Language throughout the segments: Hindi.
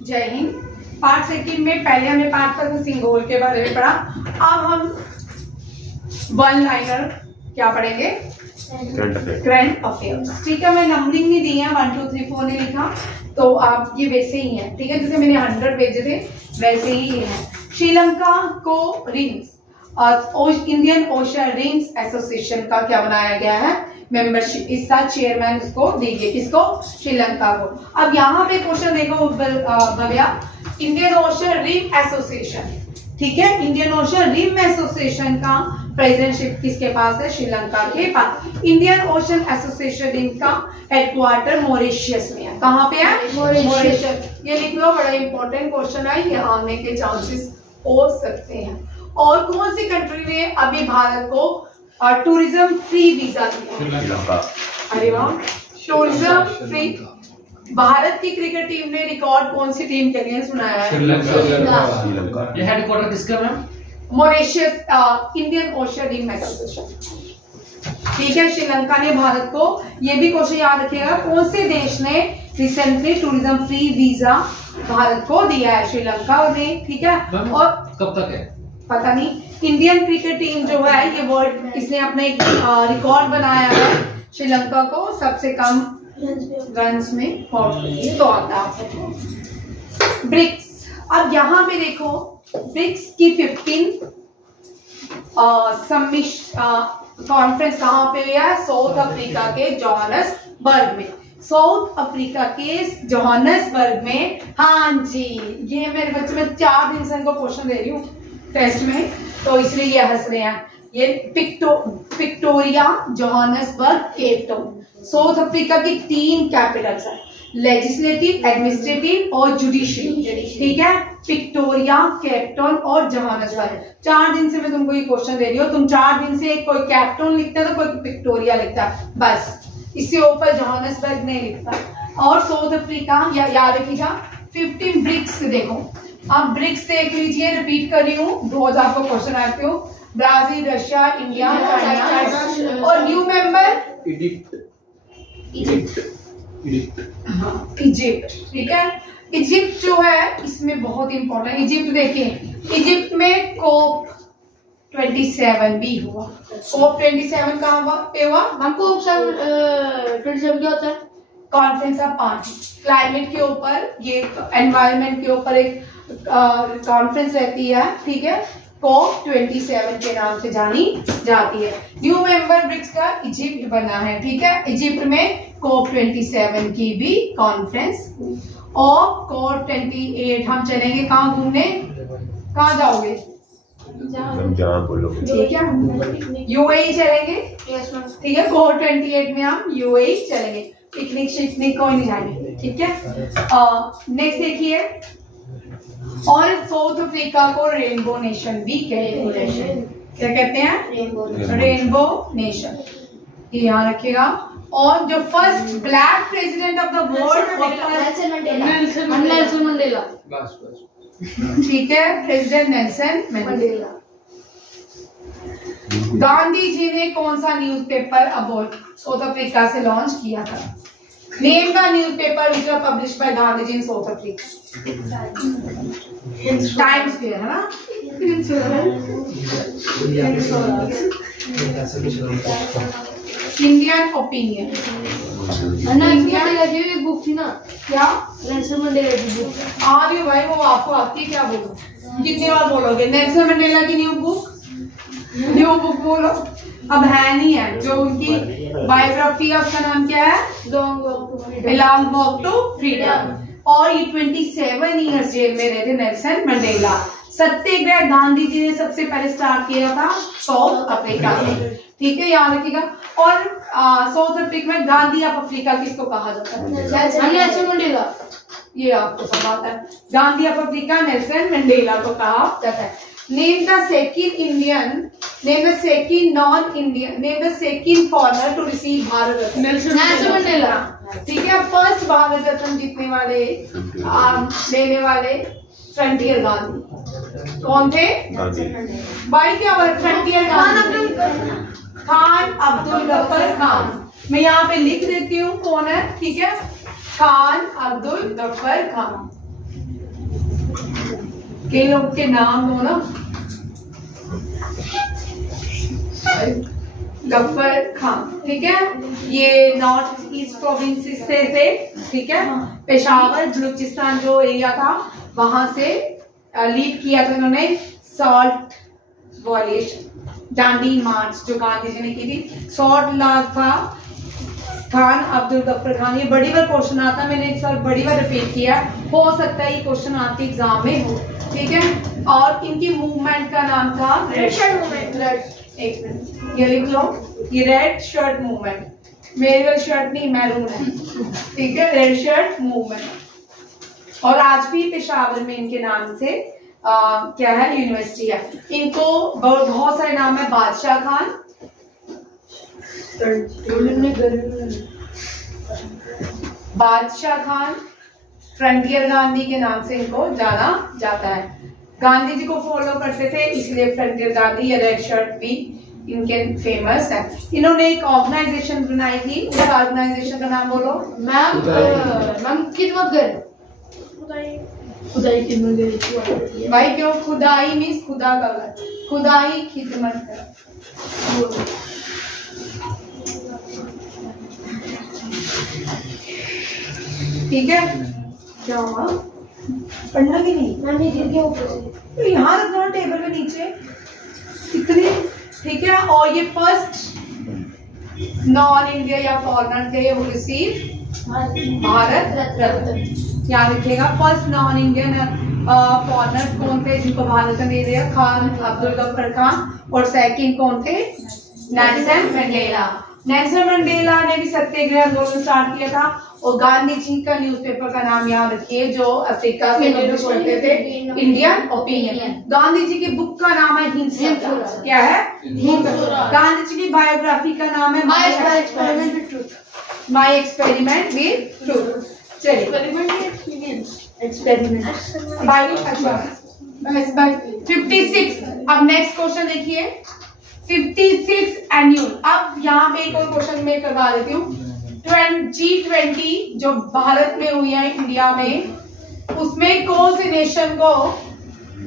जय हिंद। पार्ट सेकंड में पहले हमने पार्ट तक सिंगोल के बारे में पढ़ा, अब हम वन लाइनर क्या पढ़ेंगे, करंट अफेयर्स। ठीक है, मैं नंबरिंग नहीं दी है, 1 2 3 4 नहीं लिखा, तो आप ये वैसे ही है। ठीक है, जैसे मैंने 100 भेजे थे वैसे ही है। श्रीलंका को रिंग्स और इंडियन ओशन रिंग्स एसोसिएशन का क्या बनाया गया है, मेंबरशिप। इसका चेयरमैन इसको दीजिए, किसको, श्रीलंका को। अब यहाँ पे क्वेश्चन देखो Bhavya, Indian ocean ring association, ठीक है, इंडियन ओशन रिंग एसोसिएशन का प्रेसिडेंटशिप किसके पास है, श्रीलंका के पास। इंडियन ओशन एसोसिएशन इनका हेडक्वार्टर मॉरिशस में है। कहाँ पे है, मॉरिशस। ये लिख लो, बड़ा इंपॉर्टेंट क्वेश्चन है, ये आने के चांसेस हो सकते हैं। और कौन सी कंट्री ने अभी भारत को टूरिज्म फ्री वीजा दिया, अरे वाह, टूरिज्म फ्री। भारत की क्रिकेट टीम ने रिकॉर्ड कौन सी टीम के अगेंस्ट बनाया है, श्रीलंका। ये हेडक्वार्टर किसका है, Mauritius, Indian ocean ring association. ठीक है, श्रीलंका ने भारत को, ये भी क्वेश्चन याद रखिएगा, कौन से देश ने recently tourism free visa Bharat को दिया है, श्रीलंका ने। ठीक है, और कब तक है पता नहीं। इंडियन क्रिकेट टीम जो है ये वर्ल्ड, इसने अपने रिकॉर्ड बनाया है, श्रीलंका को सबसे कम रन्स में तो आता है। ब्रिक्स, अब यहाँ पे देखो, ब्रिक्स की 15 कॉन्फ्रेंस कहाँ पे हुआ है, साउथ अफ्रीका के जोहान्सबर्ग में। साउथ अफ्रीका के जोहान्सबर्ग में, हाँ जी, ये मेरे बच्चे में 4 दिन से इनको क्वेश्चन दे रही हूँ टेस्ट में, तो इसलिए ये हंस रहे हैं। ये Victoria, Johannesburg, Cape Town, south Africa की 3 कैपिटल्स है, लेजिस्लेटिव, एडमिनिस्ट्रेटिव और जुडिशियल। ठीक है, विक्टोरिया, केप टाउन और जोहान्सबर्ग। 4 दिन से मैं तुमको ये क्वेश्चन दे रही हूँ, तुम 4 दिन से कोई केप टाउन लिखता है तो कोई विक्टोरिया लिखता है, बस इससे ऊपर जोहान्सबर्ग नहीं लिखता। और साउथ अफ्रीका याद रखिएगा। 15 ब्रिक्स देखो, अब ब्रिक्स देख लीजिए, रिपीट कर रही हूँ, रोज आपको क्वेश्चन आते हो। ब्राजील, रशिया, इंडिया, चाइना और न्यू मेंबर इजिप्ट। ठीक है, इजिप्ट जो है इसमें बहुत इंपॉर्टेंट, इजिप्ट देखिए, इजिप्ट में कोप 27 भी हुआ। कोप 27 कहाँ पे हुआ, हमको 27 क्या होता है, कॉन्फ्रेंस ऑफ पार्टी, क्लाइमेट के ऊपर, ये एनवायरनमेंट के ऊपर एक कॉन्फ्रेंस रहती है। ठीक है, कोप 27 के नाम से जानी जाती है। न्यू मेंबर ब्रिक्स का इजिप्ट बना है। ठीक है, इजिप्ट में कोप 27 की भी कॉन्फ्रेंस। और कोप 28 हम चलेंगे कहाँ घूमने, कहाँ जाओगे, ठीक है, यूएई चलेंगे। ठीक है, कोप 28 में हम यूएई चलेंगे, पिकनिक शिकनिक कोई नहीं जाएंगे। ठीक है, नेक्स्ट देखिए, और साउथ अफ्रीका को रेनबो नेशन भी कहते हैं। क्या कहते हैं, रेनबो नेशन, ये याद रखिएगा। और जो first black president of the world, Nelson Mandela. ठीक है, president Nelson Mandela. Gandhi ji ने कौन सा न्यूज़पेपर अबाउट साउथ अफ्रीका से लॉन्च किया था, name the newspaper which was published by Gandhi ji in South Africa. Times पे है ना, इंडियन ओपिनियन। एक बुक थी ना, क्या नेल्सन मंडेला की बुक आ रही है भाई, वो आपको आती है, क्या बोलो, कितनी बार बोलोगे, नेल्सन मंडेला की न्यू बुक बोलो। अब है नहीं है, जो उनकी बायोग्राफी है उसका नाम क्या है, लॉन्ग वॉक टू फ्रीडम। और ये 27 ईयर्स जेल में रहे थे नेल्सन मंडेला। सत्याग्रह गांधी जी ने सबसे पहले स्टार्ट किया था साउथ अफ्रीका में। ठीक है, याद रखिएगा। और साउथ अफ्रीका में गांधी ऑफ अफ्रीका किसको कहा जाता है, नेल्सन मंडेला। ये आपको सब आता है, Gandhi of Africa Nelson Mandela को कहा जाता है। Name the second Indian, name the second non Indian, name the second foreigner to receive Bharat Ratna, Nelson Mandela. ठीक है, फर्स्ट भारत रत्न जीतने वाले, लेने वाले फ्रंटियर गांधी कौन थे, भाई क्या बोले, फ्रंटियर गांधी, खान अब्दुल गफर खान। मैं यहाँ पे लिख देती हूँ कौन है। ठीक है, खान अब्दुल गफर खान। कई लोग के नाम हो ना, गफ्फर खान, ठीक है। ये नॉर्थ ईस्ट प्रोविंस से थे, ठीक है। पेशावर बलूचिस्तान जो एरिया था वहां से लीड किया था उन्होंने सॉल्ट वॉलेशन, डांडी मार्च जो गांधी जी ने की थी। सॉल्ट लॉर्ड था खान अब्दुल गफ्फर खान। ये बड़ी बार क्वेश्चन आता, मैंने एक साल बड़ी बार रिपीट किया, हो सकता है ये क्वेश्चन आपके एग्जाम में हो, ठीक है। और इनकी मूवमेंट का नाम था रेड शर्ट मूवमेंट। एक मिनट ये लिख लो, ये रेड शर्ट मूवमेंट, मेरी वाली शर्ट नहीं मैरून है, ठीक है, रेड शर्ट मूवमेंट। और आज भी पेशावर में इनके नाम से क्या है यूनिवर्सिटी है। इनको बहुत सारे नाम है, बादशाह खान, बादशाह खान, फ्रंटियर गांधी के नाम से इनको जाना जाता है। गांधी जी को फॉलो करते थे इसलिए फ्रंटियर गांधी या रेड शर्ट भी इनके फेमस है। इन्होंने एक ऑर्गेनाइजेशन बनाई थी, उस ऑर्गेनाइजेशन का नाम बोलो। मैम खिदमत घर, खुदाई खिदमत घर भाई क्यों? खुदाई मीन्स खुदा का घर, खुदाई खिदमत घर। ठीक है, क्या हुआ? पढ़ना कि नहीं? मैम ये गिर गया ऊपर से, तो यहाँ रखना टेबल पे नीचे इतनी, ठीक है। और ये फर्स्ट नॉन इंडिया या फॉरेनर थे वो रिसीव भारत रत्न। याद रखिएगा, फर्स्ट नॉन इंडियन फॉरेनर कौन थे जिनको भारत रत्न दे दिया? खान अब्दुल गफ्फर खान। और सेकंड कौन थे? Nelson Mandela. नेल्सन मंडेला ने भी सत्याग्रह आंदोलन स्टार्ट किया था। और गांधी जी का न्यूज़पेपर का नाम याद रखिए जो अफ्रीका से पब्लिश करते थे, इंडियन ओपिनियन। गांधी जी की बुक का नाम है हिंद स्वराज। क्या है? हिंद स्वराज। गांधी जी की बायोग्राफी का नाम है my experiment with truth. My experiment with truth. चलिए एक्सपेरिमेंट बाय अच्छा बस 56। अब नेक्स्ट क्वेश्चन देखिए 56 एनुअल। अब यहाँ पे एक और क्वेश्चन मैं करवा देती हूँ। G20 जो भारत में हुई है, इंडिया में, उसमें कौन से नेशन को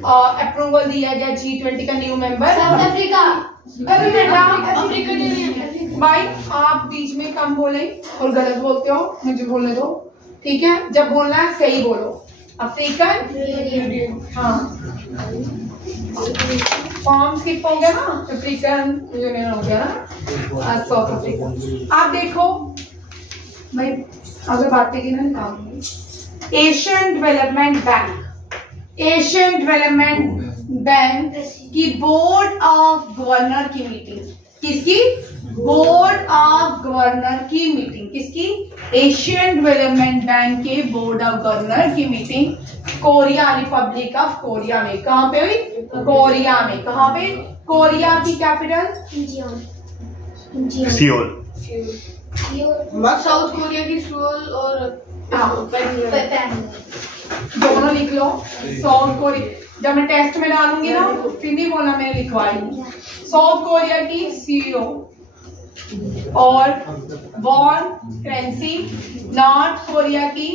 अप्रूवल दिया गया G20 का new member? South Africa. African union. भाई आप बीच में कम बोले और गलत बोलते हो, मुझे बोलने दो, ठीक है। जब बोलना है सही बोलो। अफ्रीकन यूनियन, हाँ फॉर्म स्किप हो गया ना, अफ्रीकन यूनियन हो गया ना, साउथ अफ्रीका। आप देखो भाई अगर बातें की ना निकाल। Asian development bank, Asian development bank की बोर्ड ऑफ गवर्नर की मीटिंग, किसकी? बोर्ड ऑफ गवर्नर की मीटिंग, किसकी? एशियन डेवलपमेंट बैंक के बोर्ड ऑफ गवर्नर की meeting Korea, Republic of Korea में। कहां पे हुई? कोरिया में। कहां पे? कोरिया की कैपिटल सियोल। साउथ कोरिया की सियोल और दोनों लिख लो। साउथ कोरिया, जब मैं टेस्ट में डालूंगी ना फिर नहीं बोलना मैंने लिखवाई। साउथ कोरिया की सीओ और वॉन करेंसी। नॉर्थ कोरिया की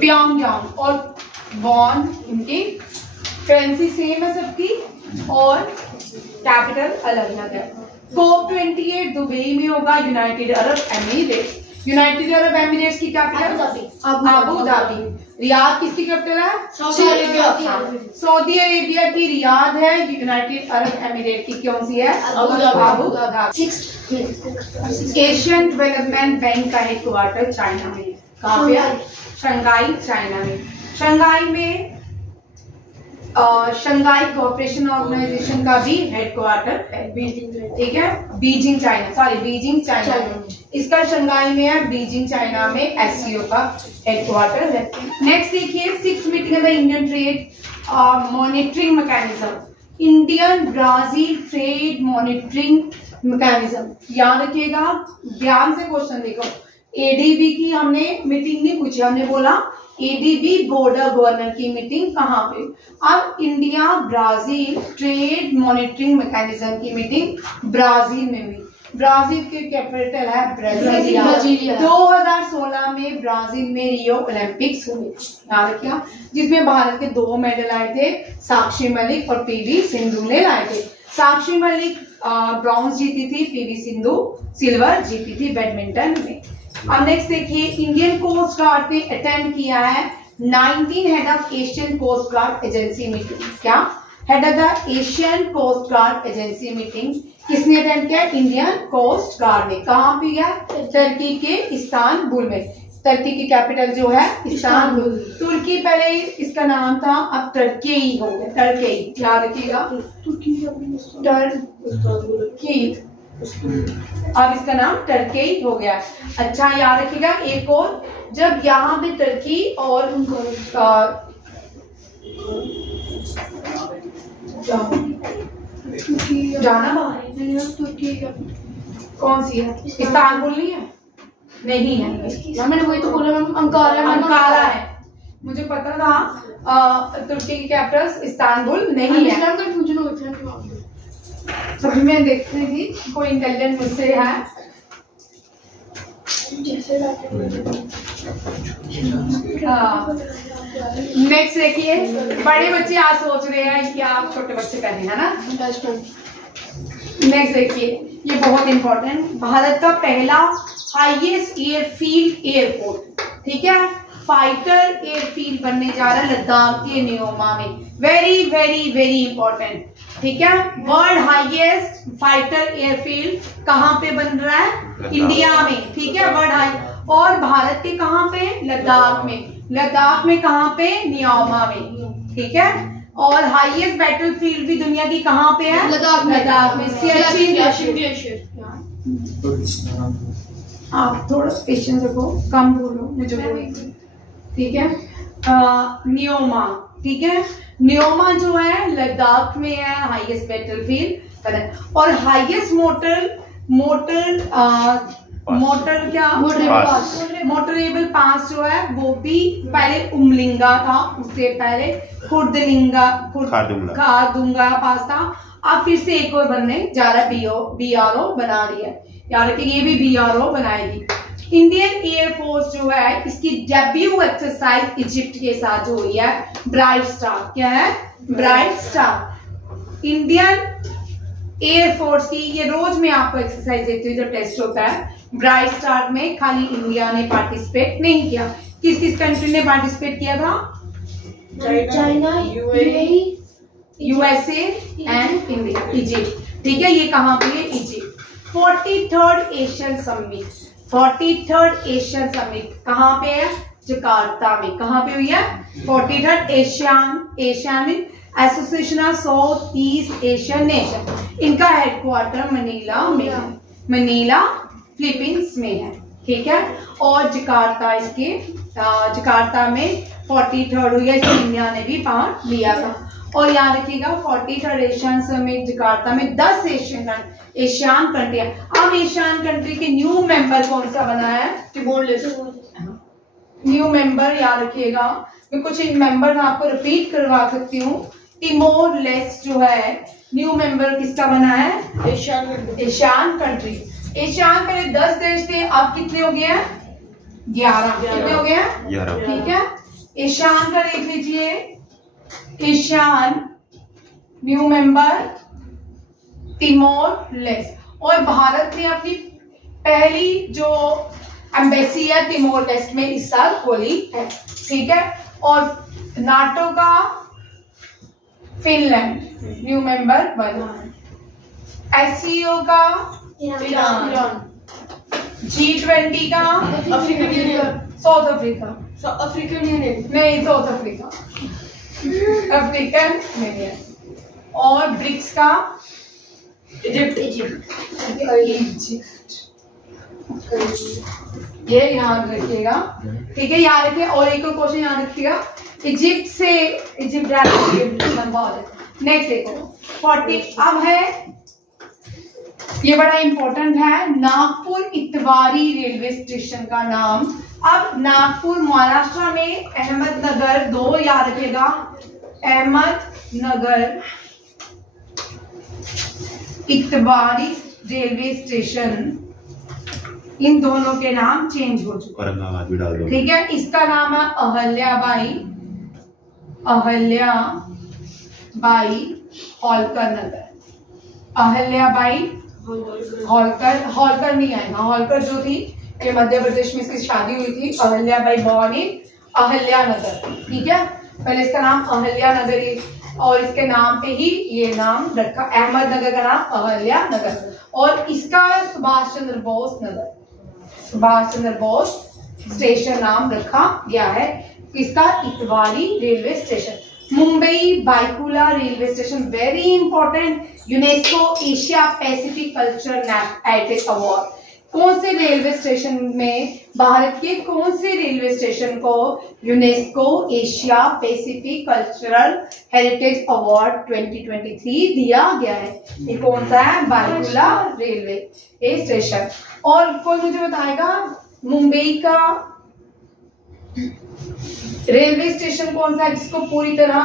प्योंगयांग और वॉन, इनकी करेंसी सेम है सबकी और कैपिटल अलग अलग है। COP28 दुबई में होगा, United Arab Emirates. United Arab Emirates की कैपिटल अबू धाबी। रियाद किसकी कैपिटल है? Saudi Arabia. सऊदी अरेबिया की रियाद है। यूनाइटेड अरब एमिरेट की कौन सी है? Abu Dhabi. Asian development bank का हेडक्वार्टर चाइना में। कहाँ पे है? शंघाई, चाइना में। शंघाई में शंघाई कोऑपरेशन ऑर्गेनाइजेशन का भी हेडक्वार्टर है, ठीक है। Beijing China, sorry Beijing China में। इसका शंघाई में है, बीजिंग चाइना में एससीओ का हेडक्वार्टर है। नेक्स्ट देखिए 6th meeting of the Indian trade monitoring mechanism. Indian Brazil trade monitoring mechanism. याद रखिएगा, ध्यान से क्वेश्चन देखो। एडीबी की हमने मीटिंग नहीं पूछी, हमने बोला एडीबी बोर्ड ऑफ गवर्नर की मीटिंग कहाँ पे? अब India Brazil trade monitoring mechanism की मीटिंग ब्राजील में हुई। ब्राजील की कैपिटल है ब्राजीलिया। ब्राजीलिया। 2016 में ब्राजील में रियो ओलंपिक्स हुए, याद रखिए, जिसमें भारत के 2 मेडल आए थे, साक्षी मलिक और पीवी सिंधु ने लाए थे। साक्षी मलिक ब्रॉन्ज जीती थी, पीवी सिंधु सिल्वर जीती थी बैडमिंटन में। अब नेक्स्ट देखिए, इंडियन कोस्ट गार्ड ने अटेंड किया है 19 head of Asian coast guard agency meeting. क्या head of the Asian coast guard agency meeting किसने अटेंड किया? इंडियन कोस्ट गार्ड ने। कहाँ पे गया? टर्की के इस्तांबुल में। टर्की की कैपिटल जो है इस्तांबुल। तुर्की पहले इसका नाम था, अब टर्की ही हो गया, टर्की, याद रखिएगा, टर्की, अब इसका नाम टर्की हो गया। अच्छा याद रखिएगा, एक और, जब यहाँ पे टर्की और जाना कौन सी है? इस्तांबुल नहीं है, नहीं है, मैंने वही तो बोला मैम, अंकारा है। मुझे पता था तुर्की की कैपिटल इस्तांबुल नहीं है, कंफ्यूजन हो गया। तभी मैं देख रही थी कोई इंटेलिजेंट मुझसे है। नेक्स्ट देखिए, बड़े बच्चे आज सोच रहे हैं कि आप छोटे बच्चे पहने, है ना। नेक्स्ट देखिए, ये बहुत इंपॉर्टेंट, भारत का पहला हाईएस्ट एयरफील्ड एयरपोर्ट, ठीक है, फाइटर एयरफील्ड बनने जा रहा है लद्दाख के न्योमा में। वेरी वेरी वेरी इंपॉर्टेंट, ठीक है। वर्ल्ड हाईएस्ट फाइटर एयरफील्ड कहाँ पे बन रहा है? इंडिया में, ठीक है, वर्ल्ड हाई, और भारत के कहाँ पे? लद्दाख में। लद्दाख में कहाँ पे? न्योमा में, ठीक है। और हाईएस्ट बैटलफील्ड भी दुनिया की कहाँ पे है? लद्दाख में। सियाचिन ग्लेशियर। आप थोड़ा पेशेंस रखो, कम बोलो, मुझे बोलो, ठीक है। न्योमा, ठीक है, न्योमा जो है लद्दाख में है, हाईएस्ट बैटलफील्ड। और हाईएस्ट मोटरेबल पास जो है वो भी पहले उमलिंगा था, उससे पहले खारदुंगा पास था। अब फिर से एक और बनने जा रहा है, BRO बना रही है, याद रखिए, ये भी BRO बनाएगी। इंडियन एयरफोर्स जो है, इसकी डेब्यू एक्सरसाइज इजिप्ट के साथ जो हुई है, ब्राइट स्टार। क्या है? Bright star. इंडियन एयरफोर्स की, ये रोज में आपको एक्सरसाइज देती हूँ जब टेस्ट होता है। ब्राइट स्टार में खाली इंडिया ने पार्टिसिपेट नहीं किया, किस किस कंट्री ने पार्टिसिपेट किया था? China, USA and India, Egypt, ठीक है। ये कहाँ पे है? Egypt. 43rd Asian summit, 43rd Asian summit कहाँ पे है? जकार्ता में। कहाँ पे हुई है? 43rd Asian association of south east Asian nation. इनका हेडक्वार्टर मनीला में है, मनीला फिलीपींस में है, ठीक है। और जकार्ता, इसके जकार्ता में 43rd हुई है, इसमें इंडिया ने भी पार्ट लिया था। और याद रखिएगा, 43rd एशियन समिट जकार्ता में 10 एशियन कंट्री है। अब एशियन कंट्री के न्यू मेंबर कौन सा बना है? टिमोर लेस्टे। न्यू मेंबर याद रखिएगा, मैं कुछ मेंबर आपको रिपीट करवा सकती हूँ। टिमोर लेस्ट जो है न्यू मेंबर किसका बना है? Asian country. एशियन पहले 10 देश थे, अब कितने हो गए हैं? 11। कितने हो गए हैं? 11, ठीक है। एशियन का देख लीजिए, एशियन न्यू मेंबर टिमोर लेस्ट। और भारत ने अपनी पहली जो एम्बेसी है टिमोर लेस्ट में इस साल खोली है, ठीक है। और नाटो का फिनलैंड न्यू मेंबर बना है। SCO का ईरान, G20 का African union, south Africa, African union नहीं साउथ अफ्रीका, अफ्रीकन यूनियन। और ब्रिक्स का इजिप्ट, ये याद रखिएगा, ठीक है, याद रखिए। और एक और क्वेश्चन याद रखिएगा, इजिप्ट से इजिप्ट लंबा हो जाए। नेक्स्ट देखो 40। अब है, ये बड़ा इंपॉर्टेंट है, नागपुर इतवारी रेलवे स्टेशन का नाम। अब नागपुर महाराष्ट्र में अहमदनगर 2 याद रखिएगा, अहमदनगर इतवारी रेलवे स्टेशन, इन दोनों के नाम चेंज हो चुके हैं। औरंगाबाद भी डाल दो। ठीक है, इसका नाम है अहल्याबाई होलकर नगर। अहल्याबाई होलकर नहीं आएगा, होलकर जो थी ये मध्य प्रदेश में इसकी शादी हुई थी। Ahilyabai born in Ahilyanagar. ठीक है, पहले इसका नाम अहल्यानगर ही और इसके नाम पे ही ये नाम रखा, अहमदनगर का नाम अहल्यानगर। और इसका सुभाष चंद्र बोस नगर, सुभाष चंद्र बोस स्टेशन नाम रखा गया है। इसका Itwari railway station. Mumbai Byculla railway station very important, UNESCO Asia Pacific culture heritage award. कौन से रेलवे स्टेशन में, भारत के कौन से रेलवे स्टेशन को UNESCO Asia Pacific cultural heritage award 2023 दिया गया है? ये कौन सा है? Byculla railway station. और कोई मुझे बताएगा मुंबई का रेलवे स्टेशन कौन सा है जिसको पूरी तरह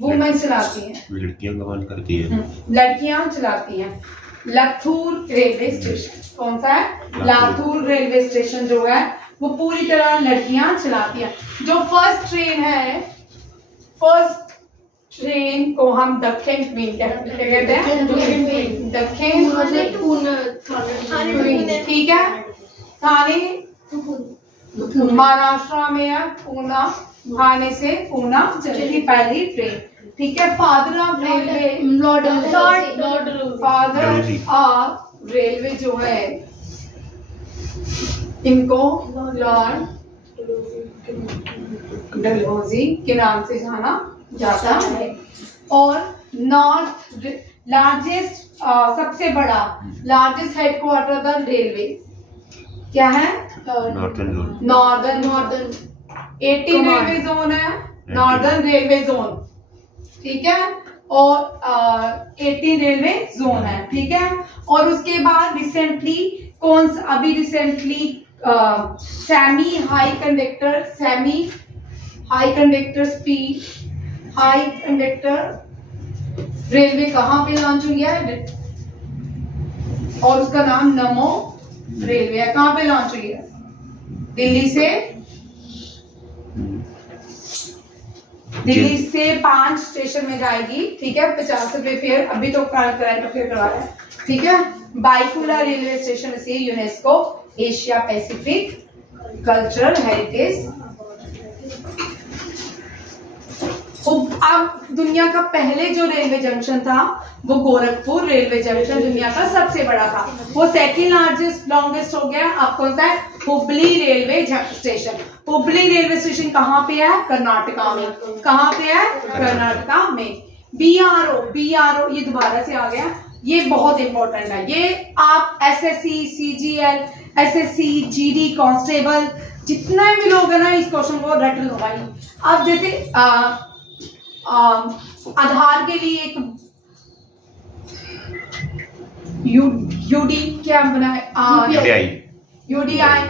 वुमेन चलाती हैं? लड़कियां कमाल करती है। लड़कियां चलाती हैं। लाथूर रेलवे स्टेशन कौन सा है? लाथूर रेलवे स्टेशन जो है वो पूरी तरह लड़कियां चलाती हैं। जो फर्स्ट ट्रेन है, फर्स्ट ट्रेन को हम दक्षिण क्वीन कहते हैं, दक्षिण क्वीन। ठीक है, थाने महाराष्ट्र में है, पूना, थाने से पूना चली थी पहली ट्रेन। ठीक है, father of railway, father of railway जो है इनको लॉर्ड डलहौजी के नाम से जाना जाता है। और नॉर्थ लार्जेस्ट, सबसे बड़ा लार्जेस्ट हेडक्वार्टर द रेलवे क्या है? नॉर्दर्न 18 रेलवे जोन है, नॉर्दर्न रेलवे जोन। ठीक है, और 18 रेलवे जोन है। ठीक है, और उसके बाद रिसेंटली कौन सा, अभी recently semi high conductor speed, high conductor railway कहाँ पे लॉन्च हुई है? और उसका नाम नमो रेलवे है। कहाँ पे लॉन्च हुई है? दिल्ली से 5 स्टेशन में जाएगी। ठीक है, 50 रुपए फेयर, अभी तो करंट अफेयर करवा रहा है। ठीक है, बाइकुला रेलवे स्टेशन से UNESCO Asia Pacific cultural heritage. अब दुनिया का पहले जो रेलवे जंक्शन था वो गोरखपुर रेलवे जंक्शन दुनिया का सबसे बड़ा था, वो सेकंड लार्जेस्ट लॉन्गेस्ट हो गया। अब कौन सा है? Hubli railway station. Hubli railway station कहाँ पे है? कर्नाटका में। कहाँ पे है? कर्नाटका में। बीआरओ ये दोबारा से आ गया, ये बहुत इंपॉर्टेंट है। ये आप SSC, CGL, SSC, GD, constable जितना भी लोग है ना इस क्वेश्चन को रट लो भाई। अब जैसे आधार के लिए एक यूडी क्या बनाए? यूडीआई।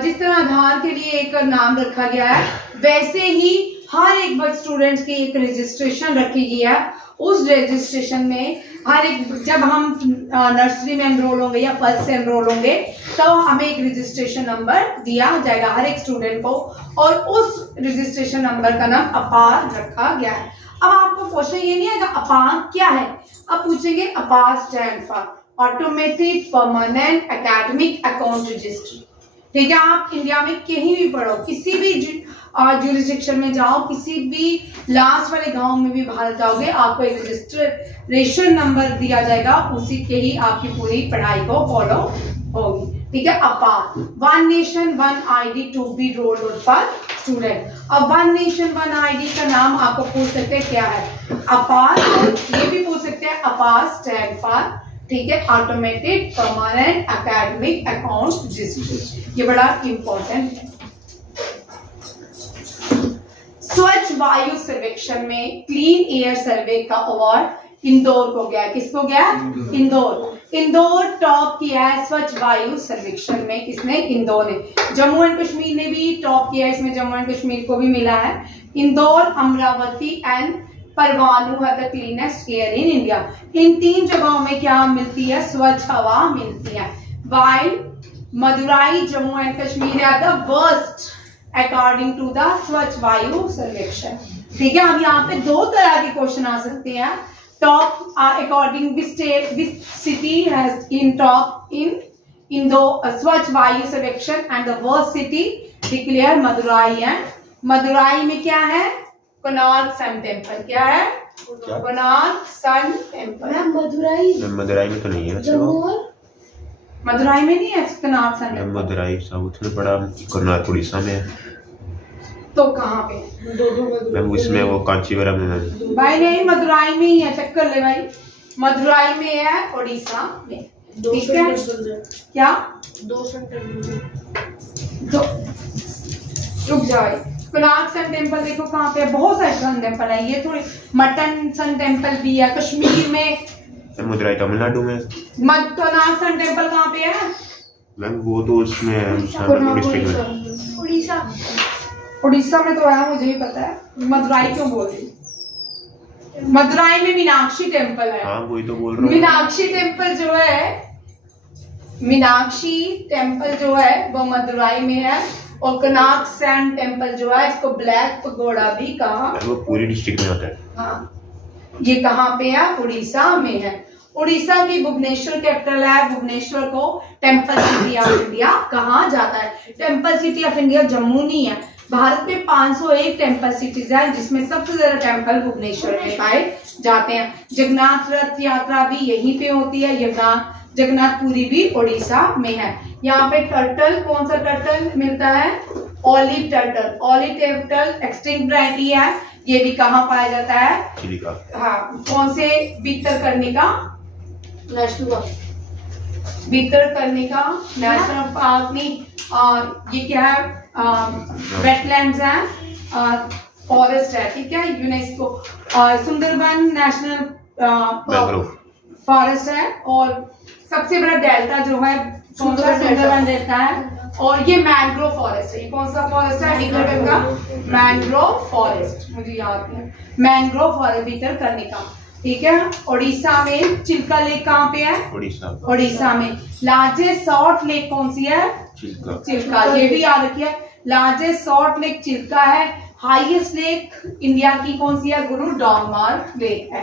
जिस तरह आधार के लिए एक नाम रखा गया है वैसे ही हर एक स्टूडेंट्स की एक रजिस्ट्रेशन रखी गई है। उस रजिस्ट्रेशन में हर एक, जब हम नर्सरी में एनरोल होंगे या फर्स्ट से एनरोल होंगे तो हमें एक रजिस्ट्रेशन नंबर दिया जाएगा हर एक स्टूडेंट को, और उस रजिस्ट्रेशन नंबर का नाम अपार रखा गया है। अब आपको क्वेश्चन ये नहीं आएगा अपार क्या है, अब पूछेंगे अपार stand for automatic permanent academic account registry. ठीक है, आप इंडिया में कहीं भी पढ़ो, किसी भी जुरिस्डिक्शन में जाओ, किसी भी लास्ट वाले गांव में भी बाहर जाओगे, आपको एक रजिस्ट्रेशन नंबर दिया जाएगा, उसी के ही आपकी पूरी पढ़ाई को फॉलो होगी। ठीक है, APAAR one nation one ID to be rolled out for student. अब वन नेशन वन आईडी का नाम आपको पूछ सकते हैं क्या है? अपार। ये भी पूछ सकते हैं अपार स्टैंड फॉर, ठीक है, automatic permanent academic account registry. ये बड़ा इंपॉर्टेंट है। स्वच्छ वायु सर्वेक्षण में क्लीन एयर सर्वे का अवार्ड इंदौर को गया। किसको गया? इंदौर टॉप किया है स्वच्छ वायु सर्वेक्षण में। किसने? इंदौर ने। जम्मू एंड कश्मीर ने भी टॉप किया है, इसमें जम्मू एंड कश्मीर को भी मिला है। इंदौर, अमरावती एंड परवाणु है the cleanest air in India. इन 3 जगहों में क्या मिलती है? स्वच्छ हवा मिलती है। While Madurai Jammu and Kashmir are the worst according to the Swachh Vayu सर्वेक्षण। ठीक है, अब यहाँ पे 2 तरह के क्वेश्चन आ सकते हैं। Top according which state which city has in top in दो Swachh Vayu Sarvekshan and the worst city declare Madurai and Madurai में क्या है? Konark sun temple. क्या है? Konark sun temple. मदुराई में तो नहीं है। मदुराई में नहीं है Konark sun temple. Madurai south में पड़ा, कोणार्क उड़ीसा में है। तो कहाँ पे? मैम उसमें वो कांचीवरम में। भाई नहीं, मदुराई में ही है, चेक कर ले भाई। मदुराई में है, उड़ीसा में। ठीक है, क्या 2 सेंटेंस रुक जाए। कोणार्क सन टेम्पल देखो कहाँ पे है, बहुत सारे सन टेम्पल है। ये थोड़ी मटन सन टेम्पल भी है कश्मीर में। मदुराई तमिलनाडु में। कोणार्क सन टेम्पल कहाँ पे है? मैम वो तो उसमें डिस्ट्रिक्ट में। उड़ीसा में तो है, मुझे भी पता है। मदुराई क्यों बोल रही? मदुराई में मीनाक्षी टेम्पल है। हाँ वही तो बोल रहा हूँ। मीनाक्षी टेम्पल जो है, मीनाक्षी टेम्पल जो है वो मदुराई में है। और कोणार्क सन टेम्पल जो है, इसको ब्लैक पगोड़ा भी कहा। वो पूरी डिस्ट्रिक्ट में आता है। हाँ, ये कहाँ पे है? उड़ीसा में है। उड़ीसा की भुवनेश्वर कैपिटल है। भुवनेश्वर को टेम्पल सिटी ऑफ इंडिया कहा जाता है। Temple city of India Jammu नहीं है। भारत में 501 टेम्पल सिटीज है, जिसमें सबसे ज्यादा टेम्पल भुवनेश्वर में पाए जाते हैं। जगन्नाथ रथ यात्रा भी यहीं पे होती है। जगन्नाथपुरी भी उड़ीसा में है। यहाँ पे टर्टल, कौन सा टर्टल मिलता है? Olive turtle. Olive turtle extinct variety है। ये भी कहाँ पाया जाता है? चिलिका। हाँ, कौन से? Bhitarkanika national park. Bhitarkanika national park नहीं, ये क्या है? वेटलैंड्स है, फॉरेस्ट है। ठीक है, यूनेस्को। सुंदरबन नेशनल फॉरेस्ट है। और सबसे बड़ा डेल्टा जो है कौन सा? सुंदरबन डेल्टा है। और ये मैंग्रोव फॉरेस्ट है। ये कौन सा फॉरेस्ट है? भितरकनिका मैंग्रोव फॉरेस्ट, मुझे याद है। Mangrove forest Bhitarkanika. ठीक है, उड़ीसा में चिल्का लेक कहाँ पे है? उड़ीसा में। लार्जेस्ट सॉल्ट लेक कौन सी है? चिल्का। ये भी याद रखिए, लार्जेस्ट सॉल्ट लेक चिल्का है। हाईएस्ट लेक इंडिया की कौन सी है? गुरु डॉनमार लेक है।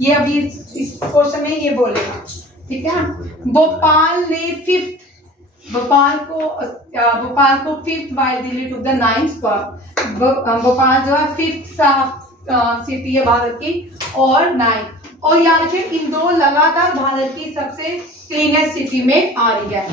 ये अभी इस क्वेश्चन में ये बोलेगा। ठीक है, भोपाल ने 5th भोपाल को 5th while Delhi to the 9th spot. Bhopal जो है 5th सिटी है भारत की और 9th। और याद रखिए, इन 2 लगातार भारत की सबसे क्लीनेस्ट सिटी में आ रही है।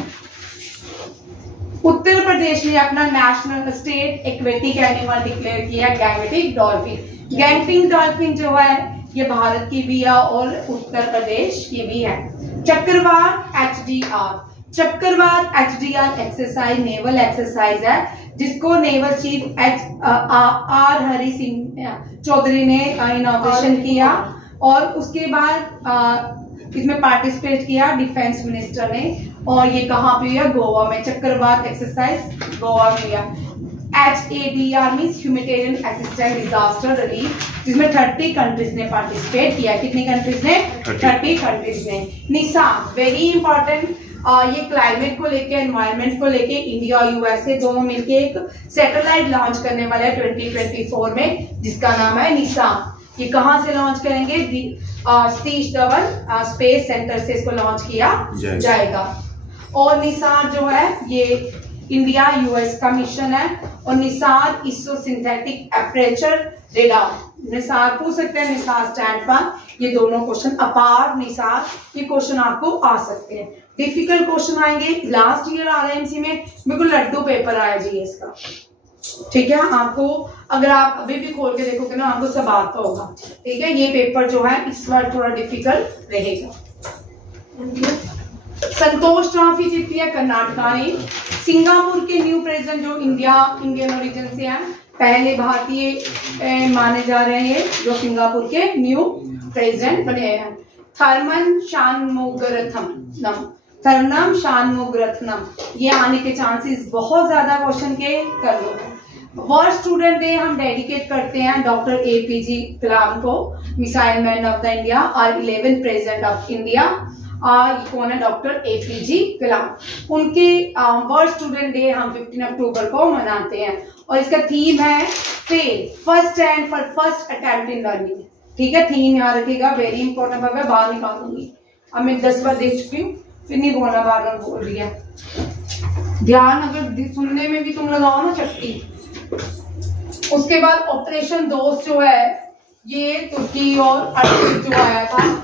उत्तर प्रदेश ने अपना national state aquatic animal declare किया है, गैंगटिक डॉल्फिन। गैंगटिक डॉल्फिन जो है ये भारत की भी है और उत्तर प्रदेश की भी है। चक्रवात HDR। चक्रवात HDR एक्सरसाइज नेवल एक्सरसाइज है, जिसको naval chief R Hari Singh Chaudhary ने इनॉग्रेशन किया। और उसके बाद इसमें पार्टिसिपेट किया डिफेंस मिनिस्टर ने। और ये कहाँ पे हुआ? गोवा में। चक्रवात एक्सरसाइज गोवा में हुआ। HADR means humanitarian assistant disaster relief, जिसमें 30 कंट्रीज ने पार्टिसिपेट किया। कितनी कंट्रीज ने? 30 कंट्रीज ने। निसान वेरी इंपॉर्टेंट, ये क्लाइमेट को लेके, एनवायरनमेंट को लेके इंडिया और यूएसए दोनों मिलके एक सैटेलाइट लॉन्च करने वाले हैं 2024 में, जिसका नाम है निसान। ये कहाँ से लॉन्च करेंगे? सतीश धवन स्पेस सेंटर से इसको लॉन्च किया जाएगा। और निसार जो है ये इंडिया यूएस का मिशन है। और Nisar ISRO synthetic aperture radar. Nisar पूछ सकते हैं, निसार स्टैंड पर। ये दोनों क्वेश्चन अपार निसार, ये क्वेश्चन आपको आ सकते हैं। डिफिकल्ट क्वेश्चन आएंगे। लास्ट ईयर RMC में बिल्कुल लड्डू पेपर आया जीएस का। ठीक है, आपको अगर आप अभी भी खोल के देखोगे ना, आपको सब आता होगा। ठीक है, ये पेपर जो है इस बार थोड़ा डिफिकल्ट रहेगा। संतोष ट्रॉफी जीती है कर्नाटका ने। सिंगापुर के न्यू प्रेसिडेंट जो इंडियन ओरिजिन से हैं, पहले भारतीय माने जा रहे हैं जो सिंगापुर के न्यू प्रेसिडेंट बने हैं। थर्मन शानमुगरत्नम, ये आने के चांसेस बहुत ज्यादा क्वेश्चन के कर लो। वर्ल्ड स्टूडेंट डे हम डेडिकेट करते हैं डॉक्टर APJ कलाम को, missile man of the India और 11th प्रेसिडेंट ऑफ इंडिया। ये कौन है? डॉक्टर APJ कलाम। उनके वर्ल्ड स्टूडेंट डे हम 15 अक्टूबर को मनाते हैं और इसका थीम है fail first and for first attempt in learning. ठीक है, थीम याद रखिएगा, वेरी इंपॉर्टेंट। मैं बाहर निकालूंगी, अब मैं 10 बार देख चुकी हूँ, फिर नहीं बोलना, बार बार बोल रही है। ध्यान अगर सुनने में भी तुम लगाओ ना चट्टी। उसके बाद ऑपरेशन दोस्त जो है ये तुर्की और अरब जो आया था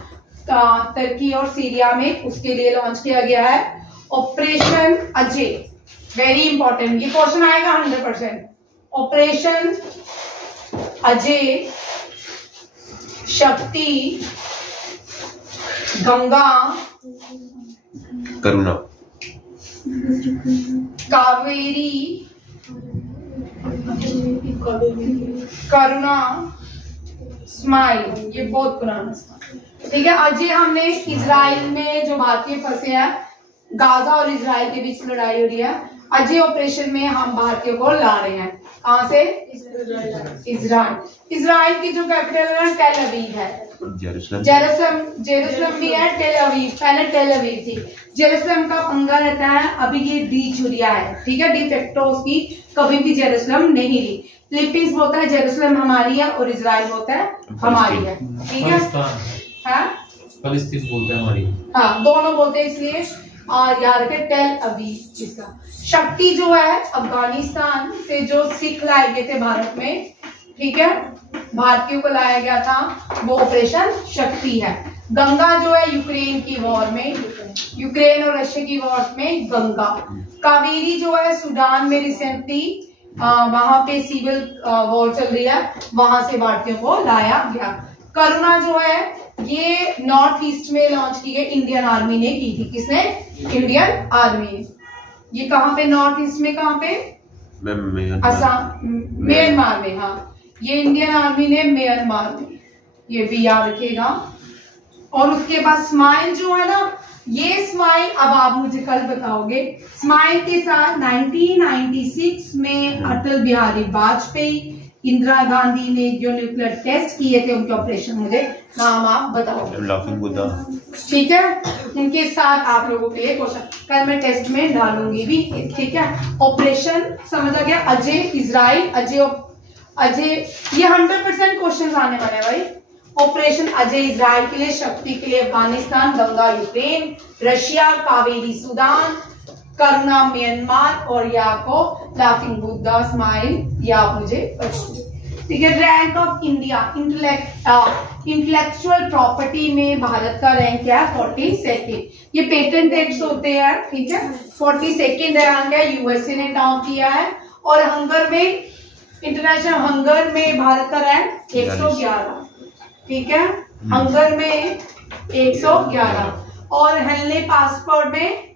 तुर्की और सीरिया में, उसके लिए लॉन्च किया गया है। ऑपरेशन अजय वेरी इंपॉर्टेंट, ये क्वेश्चन आएगा 100%। ऑपरेशन अजय, शक्ति, गंगा, करुणा, कावेरी, करुणा, स्माइल। ये बहुत पुराना स्माइल। ठीक है, अजय हमने इजराइल में जो भारतीय फंसे हैं, गाजा और इजराइल के बीच लड़ाई हो रही है, अजय ऑपरेशन में हम भारतीयों को ला रहे हैं। कहां से? इजराइल। इजराइल की जो कैपिटल है टेल अवीव है। जेरूसलम भी है, टेल अवीव पहले टेल अवीव थी। जेरूसलम का पंगा रहता है, अभी ये डी चुरिया है। ठीक है, डिफेक्टो उसकी कभी भी जेरूसलम नहीं ली। फिलीपींस बोलता है जेरूसलम हमारी है और इजराइल बोलता है हमारी है। ठीक है, फलस्तीन बोलते हैं हमारी। हाँ, दोनों बोलते हैं, इसलिए और याद रखे टेल अवीव इसका। शक्ति जो है अफगानिस्तान से जो सिख लाए गए थे भारत में, ठीक है, भारतीयों को लाया गया था, वो ऑपरेशन शक्ति है। गंगा जो है यूक्रेन की वॉर में, यूक्रेन और रशिया की वॉर में गंगा। कावेरी जो है सूडान में रिसेंटली वहां पे सिविल वॉर चल रही है, वहां से भारतीयों को लाया गया। करुणा जो है ये नॉर्थ ईस्ट में लॉन्च की गई, इंडियन आर्मी ने की थी। किसने? इंडियन आर्मी ने। ये कहां पे? नॉर्थ ईस्ट में। कहां पे? असम, म्यांमार में। हाँ, ये इंडियन आर्मी ने म्यांमार में, ये भी याद रखिएगा। और उसके बाद स्माइल जो है ना, ये स्माइल अब आप मुझे कल बताओगे। स्माइल के साथ 1996 में अटल बिहारी वाजपेयी, इंदिरा गांधी ने जो न्यूक्लियर टेस्ट किए थे, उनके ऑपरेशन मुझे नाम आप बताओ। लाफिंग बुद्धा। ठीक है, उनके साथ आप लोगों के लिए क्वेश्चन कल मैं टेस्ट में डालूंगी भी। ठीक है, ऑपरेशन समझ आ गया। अजय इजराइल, अजय ये 100% क्वेश्चन आने वाले हैं भाई। ऑपरेशन अजय इजराइल के लिए, शक्ति के लिए Afghanistan, Ganga Ukraine, Russia, Kaveri Sudan, Karuna Myanmar और ये आपको लाफिंग बुद्धा स्माइल, ये आप मुझे बताइए। ठीक है, rank of India intellectual property में भारत का रैंक क्या है? 42nd। ये पेटेंट एक्ट होते हैं। ठीक है, 42nd रैंक है, यूएसए ने टॉप किया है। और हंगर में, इंटरनेशनल हंगर में भारत का रैंक 111। ठीक है, हंगर में 111। और हेनले पासपोर्ट में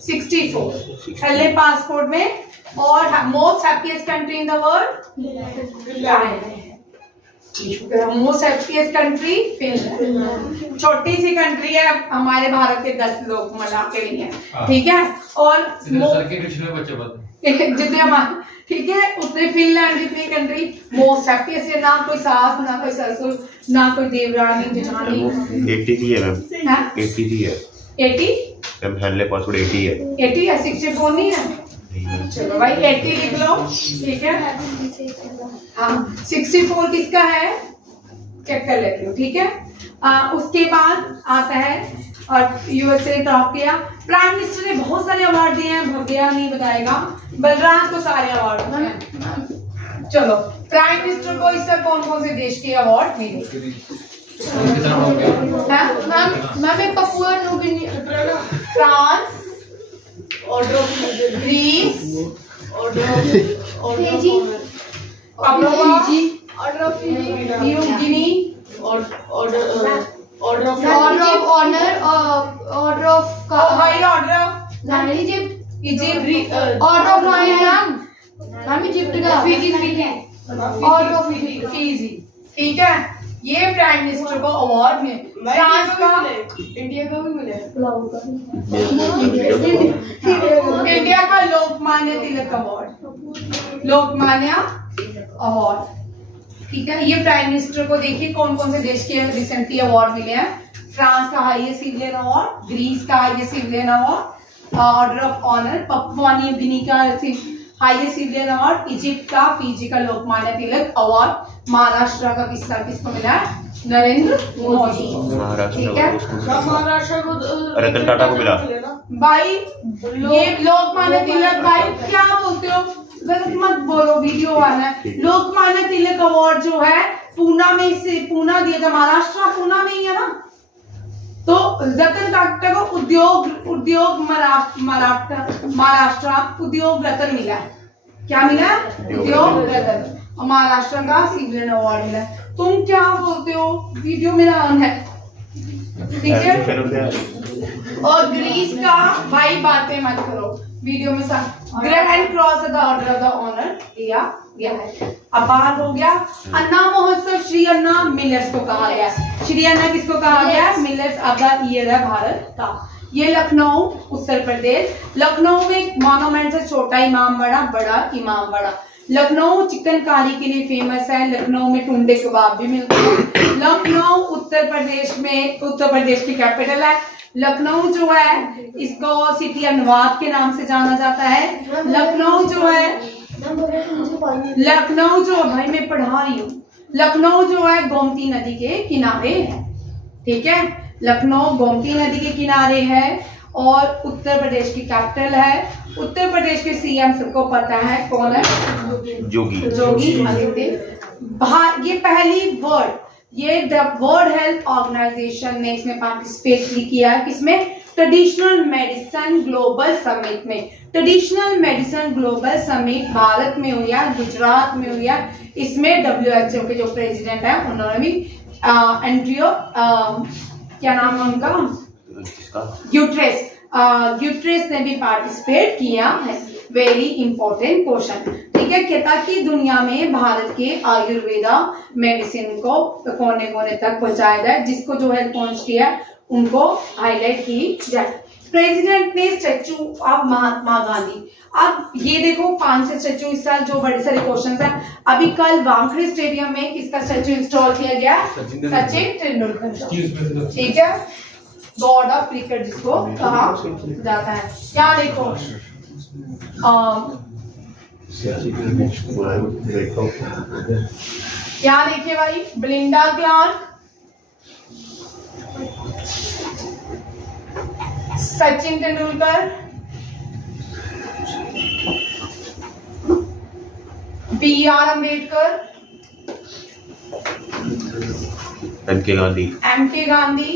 64 हेनले पासपोर्ट में। और most happiest country in the world, most happiest country Finland. छोटी सी कंट्री है, हमारे भारत के 10 लोग मनाते नहीं है। ठीक है, और जितने हमारे, ठीक है, उतने फिनलैंड जितनी कंट्री मोस्ट हैप्पीएस्ट है। ना कोई सास, ना कोई ससुर, ना कोई देवरानी जेठानी। 80 है मैम, 80 है। 80 मैम, हेनले पासपोर्ट 80 है। 80 है, 64 नहीं है। चलो भाई 80 लिख लो। ठीक है, हाँ 64 किसका है? चेक कर लेती हूँ। ठीक है, उसके बाद आता है और यूएसए ने टॉप किया। प्राइम मिनिस्टर ने बहुत सारे अवार्ड दिए हैं, भव्या नहीं बताएगा, बलराज को सारे अवार्ड दिए हैं। चलो, प्राइम मिनिस्टर को इस तरह कौन कौन से देश के अवार्ड मिले? Ma'am Papua New Guinea, France, Greece, Fiji, New Guinea, order of honour, order of high order of Egypt, order of नाम इजिप्ट का ऑर्डर ऑफ फिजी। ठीक है, ये प्राइम मिनिस्टर को अवार्ड में। फ्रांस का, इंडिया का भी मिले। इंडिया का लोकमान्य तिलक अवार्ड, लोकमान्य अवार्ड, ठीक है। ये प्राइम मिनिस्टर को देखिए कौन कौन से देश के रिसेंटली अवार्ड मिले हैं। फ्रांस का हाईएस्ट सिविलियन अवार्ड, ग्रीस का highest civilian award, order of honour, Papua New Guinea का हाईएस्ट सिविलियन अवार्ड, इजिप्ट का फिजी का लोकमान्य तिलक अवार्ड, महाराष्ट्र का किसको मिला है? नरेंद्र मोदी, ठीक है। महाराष्ट्र को रतन टाटा को मिला भाई। ये लोकमान्य तिलक, भाई क्या बोलते हो, गलत मत बोलो, वीडियो आना है। लोकमान्य तिलक अवार्ड जो है पूना में से पूना दिया था, महाराष्ट्र पूना में ही है ना। तो रतन टाटा को उद्योग महाराष्ट्र उद्योग रतन मिला है। क्या मिला है? उद्योग रतन। और महाराष्ट्र का सिविलियन अवार्ड मिला है। तुम क्या बोलते हो, वीडियो मेरा ऑन है, ठीक है। और ग्रीस का, भाई बातें मत करो वीडियो में, grand cross the order of the honour दिया गया है। अब बात हो गया अन्ना महोत्सव, श्री अन्ना मिलर्स को कहा गया है। श्री अन्ना किसको कहा गया है? मिलर्स ऑफ द ईयर है भारत का। ये लखनऊ उत्तर प्रदेश, लखनऊ में एक मॉन्यूमेंट है, छोटा इमाम बड़ा, बड़ा इमाम बड़ा। लखनऊ चिकनकारी के लिए फेमस है, लखनऊ में टुंडे कबाब भी मिलते हैं। लखनऊ उत्तर प्रदेश की कैपिटल है। लखनऊ जो है इसको सिटी अनुवाद के नाम से जाना जाता है। लखनऊ जो है, लखनऊ जो, भाई मैं पढ़ा रही हूँ, लखनऊ जो है गोमती नदी के किनारे है, ठीक है। लखनऊ गोमती नदी के किनारे है और उत्तर प्रदेश की कैपिटल है। उत्तर प्रदेश के सीएम सबको पता है, कौन है? जोगी आदित्यनाथ। ये पहली वर्ल्ड, ये वर्ल्ड हेल्थ ऑर्गेनाइजेशन ने इसमें पार्टिसिपेट किया है। किसमें? ट्रेडिशनल मेडिसिन ग्लोबल समिट में। Traditional medicine global summit Bharat में हुई है, गुजरात में हुई है। इसमें WHO के जो प्रेसिडेंट है उन्होंने भी एंड्रियो क्या नाम है उनका, ग्यूट्रेस ने भी पार्टिसिपेट किया है। वेरी इंपॉर्टेंट क्वेश्चन, ठीक है। ताकि दुनिया में भारत के आयुर्वेदा मेडिसिन को कोने कोने तक पहुंचाया जाए, जिसको जो हेल्थ पहुंच किया उनको हाईलाइट की जाए। प्रेसिडेंट ने स्टैचू ऑफ महात्मा गांधी, अब ये देखो 5 से स्टैचू इस साल, जो बड़े सारे क्वेश्चन है। अभी कल वानखेड़े स्टेडियम में किसका स्टैचू इंस्टॉल किया गया? सचिन तेंदुलकर, ठीक है। गॉड ऑफ क्रिकेट जिसको कहा जाता है। क्या देखो, क्या देखिए भाई, Belinda Clark, Sachin Tendulkar, BR Ambedkar, MK Gandhi,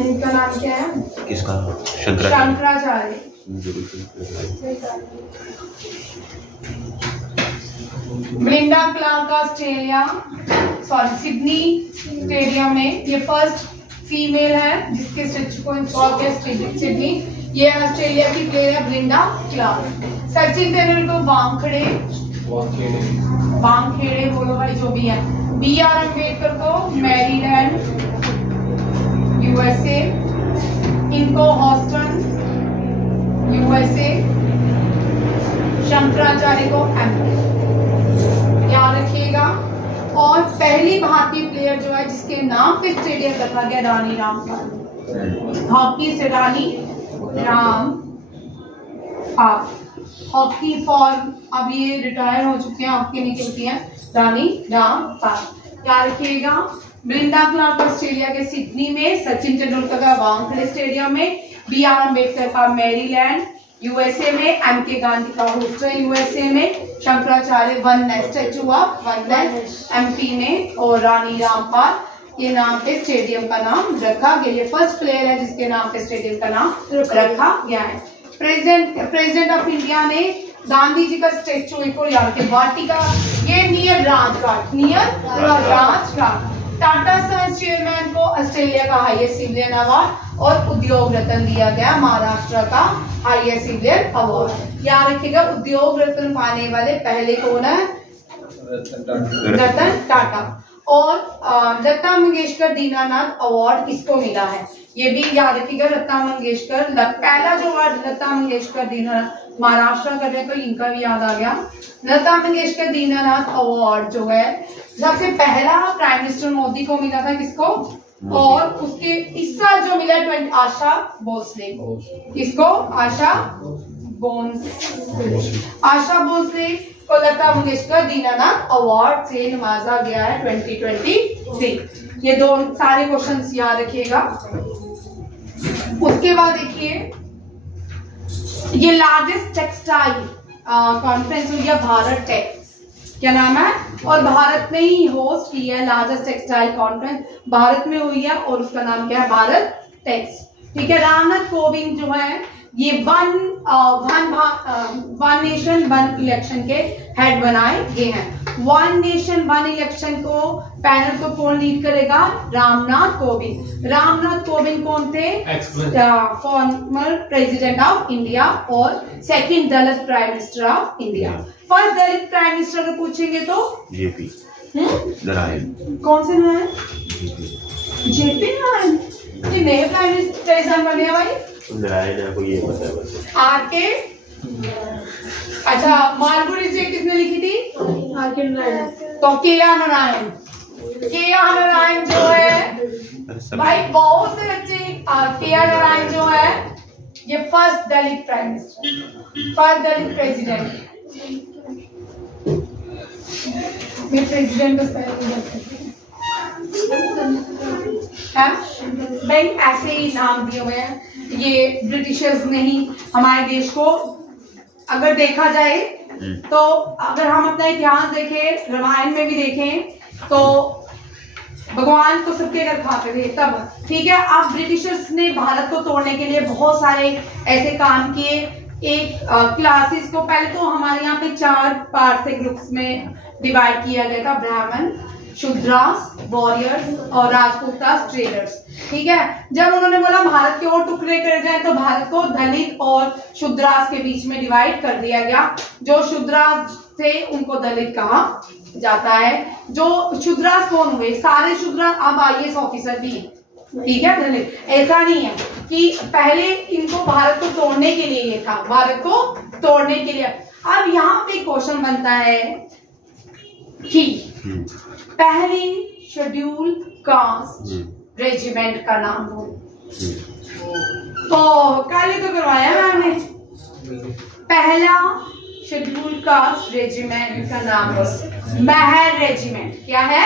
इनका नाम क्या है? किसका? Shankaracharya. Belinda Clark Australia, Sydney stadium में ये फर्स्ट फीमेल है जिसके स्टैचू को इंस्टॉल किया सिडनी। ये ऑस्ट्रेलिया की प्लेयर है ब्लिंडा क्लार्क। सचिन तेंदुलकर वानखेड़े बोलो भाई जो भी है। BR अम्बेडकर को मैरीलैंड USA, इनको हॉस्टन USA, शंकराचार्य को MP, याद रखिएगा। और पहली भारतीय प्लेयर जो है जिसके नाम पे स्टेडियम रखा गया, रानी रामपाल, हॉकी से रानी रामपाल, हॉकी फॉर, अब ये रिटायर हो चुके हैं, हॉकी नहीं खेलती हैं, रानी रामपाल, याद रखिएगा। ब्लिंडा क्लार्क ऑस्ट्रेलिया के सिडनी में, सचिन तेंदुलकर का वानखेड़े स्टेडियम में, BR अम्बेडकर का मैरीलैंड USA में, MK गांधी का हॉस्टन USA में, Shankaracharya oneness statue of oneness MP में, और रानी रामपाल के नाम पे स्टेडियम का नाम रखा गया। ये फर्स्ट प्लेयर है जिसके नाम पे स्टेडियम का नाम रखा गया है। प्रेसिडेंट ऑफ इंडिया ने गांधी जी का स्टैचू यहाँ के वाटिका, ये नियर राजघाट, राजघाट। टाटा सन्स चेयरमैन को ऑस्ट्रेलिया का हाईएस्ट सिविलियन अवार्ड और उद्योग रत्न दिया गया, महाराष्ट्र का हाईएस्ट सिविलियन अवार्ड। याद रखिएगा, उद्योग रत्न पाने वाले पहले कौन है? रतन टाटा। और लता मंगेशकर दीनानाथ अवार्ड किसको मिला है, ये भी याद रखिएगा। लता मंगेशकर पहला जो वर्ड लता मंगेशकर दीनानाथ, महाराष्ट्र कर रहे तो इनका भी याद आ गया। लता मंगेशकर दीनानाथ अवार्ड जो है सबसे पहला प्राइम मिनिस्टर मोदी को मिला था, किसको, और उसके इस साल जो मिला आशा भोसले, किसको, आशा भोसले को लता मंगेशकर दीनानाथ अवार्ड से नवाजा गया है 2023। ये दो सारे क्वेश्चंस याद रखिएगा। उसके बाद देखिए ये लार्जेस्ट टेक्सटाइल कॉन्फ्रेंस हुई है भारत टेक्स, क्या नाम है, और भारत ने ही होस्ट की है लार्जेस्ट टेक्सटाइल कॉन्फ्रेंस, भारत में हुई है और उसका नाम क्या है, भारत टेक्स। ठीक है, रामनाथ कोविंद जो है ये वन नेशन वन इलेक्शन के हेड बनाए गए हैं। वन नेशन वन इलेक्शन को पैनल को कौन लीड करेगा, रामनाथ कोविंद। रामनाथ कोविंद कौन थे, फॉर्मर प्रेसिडेंट ऑफ इंडिया और second Dalit prime minister of India. First Dalit prime minister को पूछेंगे तो जेपी नारायण। कौन से नारायण, जेपी नारायण, ये नए प्राइम मिनिस्टर बने हैं भाई, नारायण है, कोई ये पता है बस। आरके, अच्छा मालगुडी जी किसने लिखी थी, आरके नारायण। तो के.आर. नारायण, के.आर. नारायण जो है भाई बहुत से बच्चे, के.आर. नारायण जो है ये फर्स्ट दलित प्राइम मिनिस्टर, फर्स्ट दलित प्रेसिडेंट। मैं प्रेसिडेंट भाई ऐसे ही नाम दिए हुए हैं, ये ब्रिटिशर्स ने ही हमारे देश को, अगर देखा जाए तो अगर हम अपना इतिहास देखें, रामायण में भी देखें तो भगवान को सबके घर खाते थे तब, ठीक है। अब ब्रिटिशर्स ने भारत को तोड़ने के लिए बहुत सारे ऐसे काम किए। एक क्लासेस को पहले तो हमारे यहाँ पे 4 पार्ट से ग्रुप्स में डिवाइड किया गया था, ब्राह्मण, शूद्रास, वॉरियर्स और राजपूतास, ट्रेडर्स। ठीक है, जब उन्होंने बोला भारत के और टुकड़े कर जाए तो भारत को दलित और शूद्रास के बीच में डिवाइड कर दिया गया। जो शूद्रास थे उनको दलित कहा जाता है। जो शूद्रास कौन हुए, सारे शूद्रास अब IAS ऑफिसर भी, ठीक है, दलित। ऐसा नहीं है कि पहले इनको भारत को तोड़ने के लिए ये था, भारत को तोड़ने के लिए। अब यहाँ पे क्वेश्चन बनता है कि पहली शेड्यूल कास्ट रेजिमेंट का नाम बोलो। तो कल ही तो करवाया मैम ने, पहला शेड्यूल कास्ट रेजिमेंट का नाम बोलो। महर रेजिमेंट, क्या है,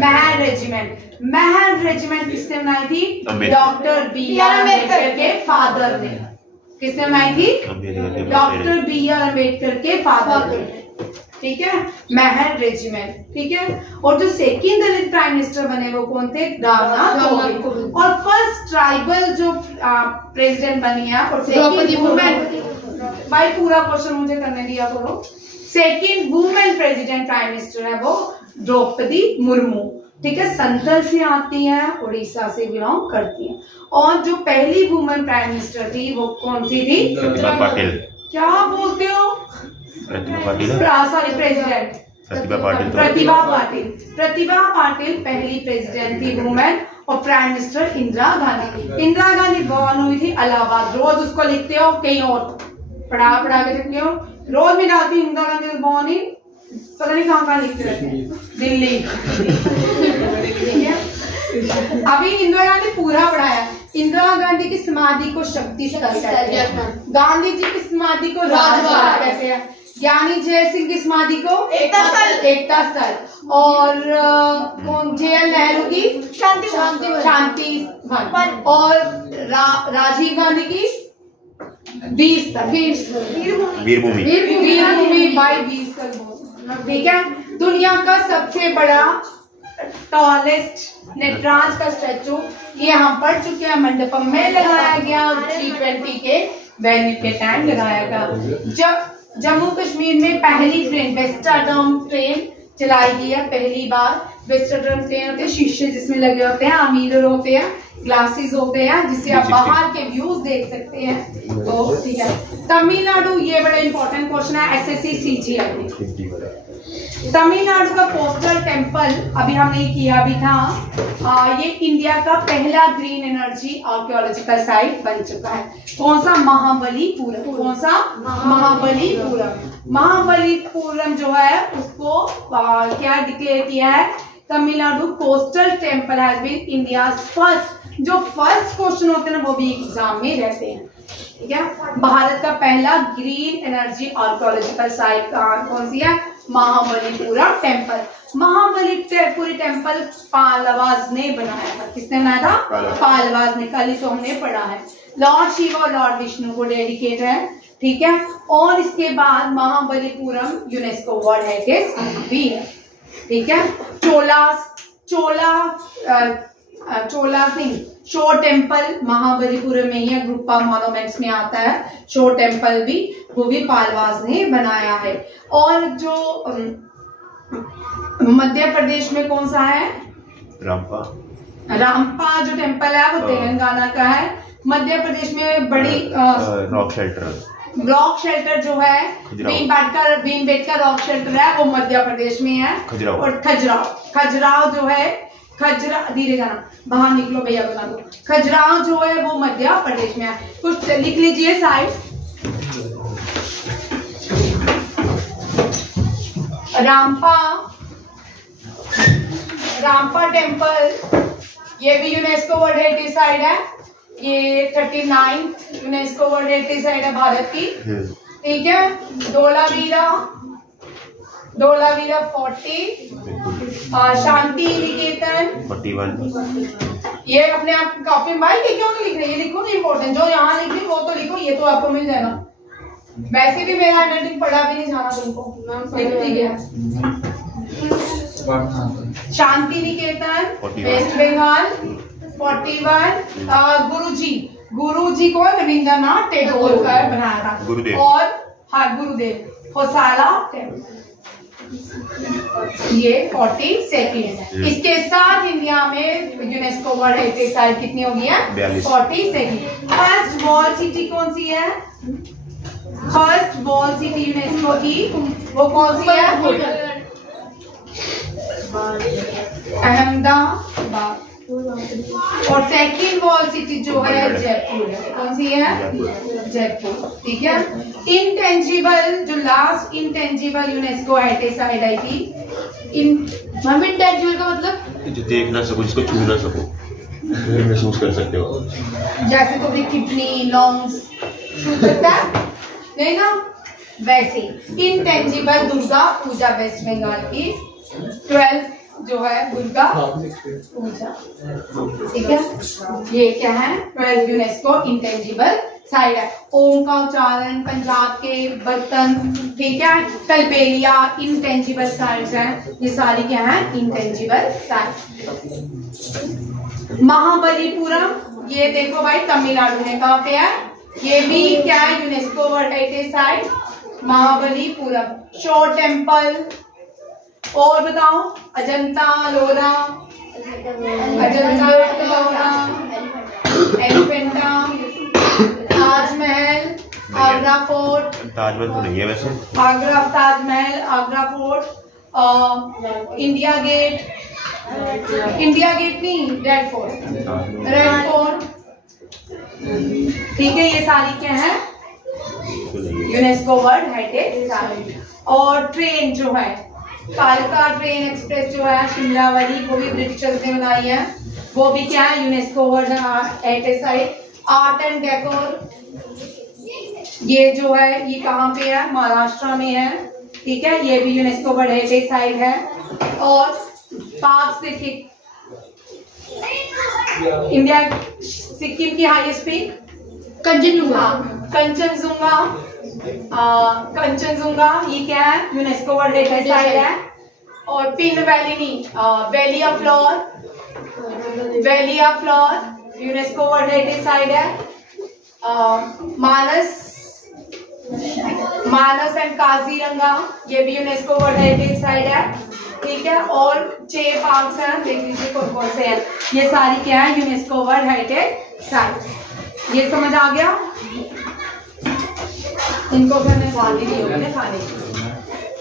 महर रेजिमेंट। महर रेजिमेंट किसने बनाई थी, डॉक्टर B.R. अम्बेडकर के फादर ने। किसने बनाई थी, डॉक्टर B.R. अम्बेडकर के फादर ने। ठीक है, महर रेजिमेंट। ठीक है, और जो सेकंड दलित प्राइम मिनिस्टर बने वो कौन थे, रामनाथ कोविंद। और फर्स्ट ट्राइबल जो प्रेसिडेंट बनी है और सेकंड वुमेन, भाई पूरा क्वेश्चन मुझे करने दिया करो। Second women president prime minister है वो द्रौपदी मुर्मू। ठीक है, संथल से आती हैं, उड़ीसा से बिलोंग करती हैं। और जो पहली वुमेन प्राइम मिनिस्टर थी वो कौन सी थी, प्रतिभा पाटिल। क्या बोलते हो, प्रतिभा पाटिल, सॉरी प्रेसिडेंट प्रतिभा पाटिल। प्रतिभा पाटिल, प्रतिभा पाटिल पहली प्रेसिडेंट थी वुमेन। और prime minister Indira Gandhi. Indira Gandhi born हुई थी इलाहाबाद, रोज उसको लिखते हो कहीं और पढ़ा के लिखते हो, रोज में डालती इंदिरा गांधी बॉर्न ही, पता नहीं कहाँ लिखते रहते हैं, दिल्ली। ठीक है, अभी इंदिरा गांधी पूरा पढ़ाया। इंदिरा गांधी की समाधि को शक्ति स्थल कहते हैं, गांधी जी की समाधि को राजघाट कहते हैं, ज्ञानी जय सिंह की समाधि को एकता स्थल, और JL नेहरू की शांति वन, और राजीव गांधी की वीरभूमि बाई 20 स्थल। ठीक है, दुनिया का सबसे बड़ा टॉलेस्ट नटराज का स्टैचू ये हम पढ़ चुके हैं, मंडपम में लगाया गया, G20 के वेन्यू के टाइम लगाया गया। जब जम्मू कश्मीर में पहली ट्रेन वेस्टर्न ट्रेन चलाई गई है, पहली बार वेस्टर्न ट्रेन होते हैं, शीशे जिसमें लगे होते हैं, मिरर होते हैं, ग्लासेस होते हैं जिससे आप बाहर के व्यूज देख सकते हैं। तो ठीक है, तमिलनाडु, ये बड़ा इंपॉर्टेंट क्वेश्चन है SSC CGL में। तमिलनाडु का कोस्टल टेम्पल अभी हमने किया भी था। ये इंडिया का पहला ग्रीन एनर्जी आर्कियोलॉजिकल साइट बन चुका है। कौन सा? महाबलीपुरम। कौन सा? महाबलीपुरम। महाबलीपुरम जो है उसको क्या डिक्लेयर किया है? Tamil Nadu coastal temple has been India first. जो फर्स्ट क्वेश्चन होते हैं ना वो भी एग्जाम में रहते हैं, ठीक है। भारत का पहला ग्रीन एनर्जी आर्कियोलॉजिकल साइट कौन सी है? महाबलीपुरम टेम्पल। महाबलीपुरम टेम्पल पालवाज ने बनाया था। किसने बनाया था? पालवाज ने। कल ही तो हमने पढ़ा है। लॉर्ड शिव और लॉर्ड विष्णु को डेडिकेट है, ठीक है। और इसके बाद महाबलीपुरम यूनेस्को वर्ल्ड हेरिटेज भी है, ठीक है। चोला सिंह शो टेम्पल महाबलीपुरम में ही है, ग्रुप ऑफ मॉन्यूमेंट्स में आता है। शो टेम्पल भी वो भी पालवास ने बनाया है। और जो मध्य प्रदेश में कौन सा है? रामपा जो टेम्पल है वो तेलंगाना का है। मध्य प्रदेश में बड़ी रॉक शेल्टर जो है भीमबेटका रॉक शेल्टर है वो मध्य प्रदेश में है। और खजुराहो जो है धीरे जाना, बाहर निकलो भैया बता दो। खजुराहो जो है वो मध्य प्रदेश में है। कुछ लिख लीजिए साइड। रामपा टेम्पल ये भी यूनेस्को वर्ल्ड हेरिटेज साइट है। ये 39 यूनेस्को वर्ल्ड हेरिटेज साइट है भारत की, ठीक है। धोलावीरा 40, शांति निकेतन 41। ये अपने आप कॉपी में भाई क्यों नहीं लिख रहे? ये लिखो ना इम्पोर्टेंट, जो यहाँ लिख रही वो तो लिखो, ये तो आपको मिल जाएगा। वैसे भी मेरा हैंडराइटिंग पढ़ा भी नहीं जाना तुमको, लिखती है। शांति निकेतन वेस्ट बंगाल 41। गुरुजी को रविंद्रनाथ टैगोर का बनाया था। और हाँ गुरुदेव होसाला टेम्पल ये 42। इसके साथ इंडिया में यूनेस्को वर्ल्ड हेरिटेज साइट कितनी होगी है? 42। फर्स्ट वॉल सिटी कौन सी है? फर्स्ट वॉल सिटी यूनेस्को की वो कौन सी है? अहमदाबाद। और सेकंड वॉल सिटी जो है जयपुर है। कौन सी है? जयपुर, ठीक है। इंटेंजिबल जो last intangible UNESCO heritage site आई थी। इंटेंजिबल का मतलब जो देख ना सको, जिसको छू ना सको, महसूस कर सकते हो। जैसे तो किडनी लंग्स छू सकता है नहीं ना, वैसे इंटेंजिबल दुर्गा पूजा वेस्ट बंगाल की 12 जो है दुर्गा पूजा, ठीक है। ये क्या है? 12 यूनेस्को इंटेंजिबल साइट है। ओम का उच्चारण पंजाब के बर्तन, ठीक है। कलबेलिया इंटेंजिबल साइट्स हैं। ये सारी क्या है? Intangible site. महाबलीपुरम ये देखो भाई तमिलनाडु में कहाँ पे है? ये भी क्या है? UNESCO world heritage site Mahabalipuram. Shore Temple और बताओ अजंता लोरा, एलिफेंटा, ताजमहल, आगरा फोर्ट। ताजमहल तो नहीं है वैसे। Agra Taj Mahal, Agra Fort, India Gate नहीं रेड फोर्ट, ठीक है। ये सारी क्या है? UNESCO world heritage site. और ट्रेन जो है कालका ट्रेन एक्सप्रेस जो है शिमला वाली, वो भी ब्रिटिशर्स ने बनाई है। वो भी क्या है? UNESCO world heritage site. Art and decor ये जो है ये कहाँ पे है? महाराष्ट्र में है, ठीक है। ये भी यूनेस्को वर्ल्ड हेरिटेज साइट है। और पार्क देखिए, इंडिया सिक्किम की हाईएस्ट पीक कंचनजुंगा ये क्या है? यूनेस्को वर्ल्ड हेरिटेज साइट है। और पिन वैली नहीं, valley of floor UNESCO world heritage site है। मानस एंड काजीरंगा ये भी यूनेस्को वर्ल्ड हेरिटेज साइट है, ठीक है। और 6 पार्क्स हैं, देख लीजिए कौन कौन से हैं। ये सारी क्या है? UNESCO world heritage site. ये समझ आ गया? इनको मैंने खाली दी होगी ना खाने की।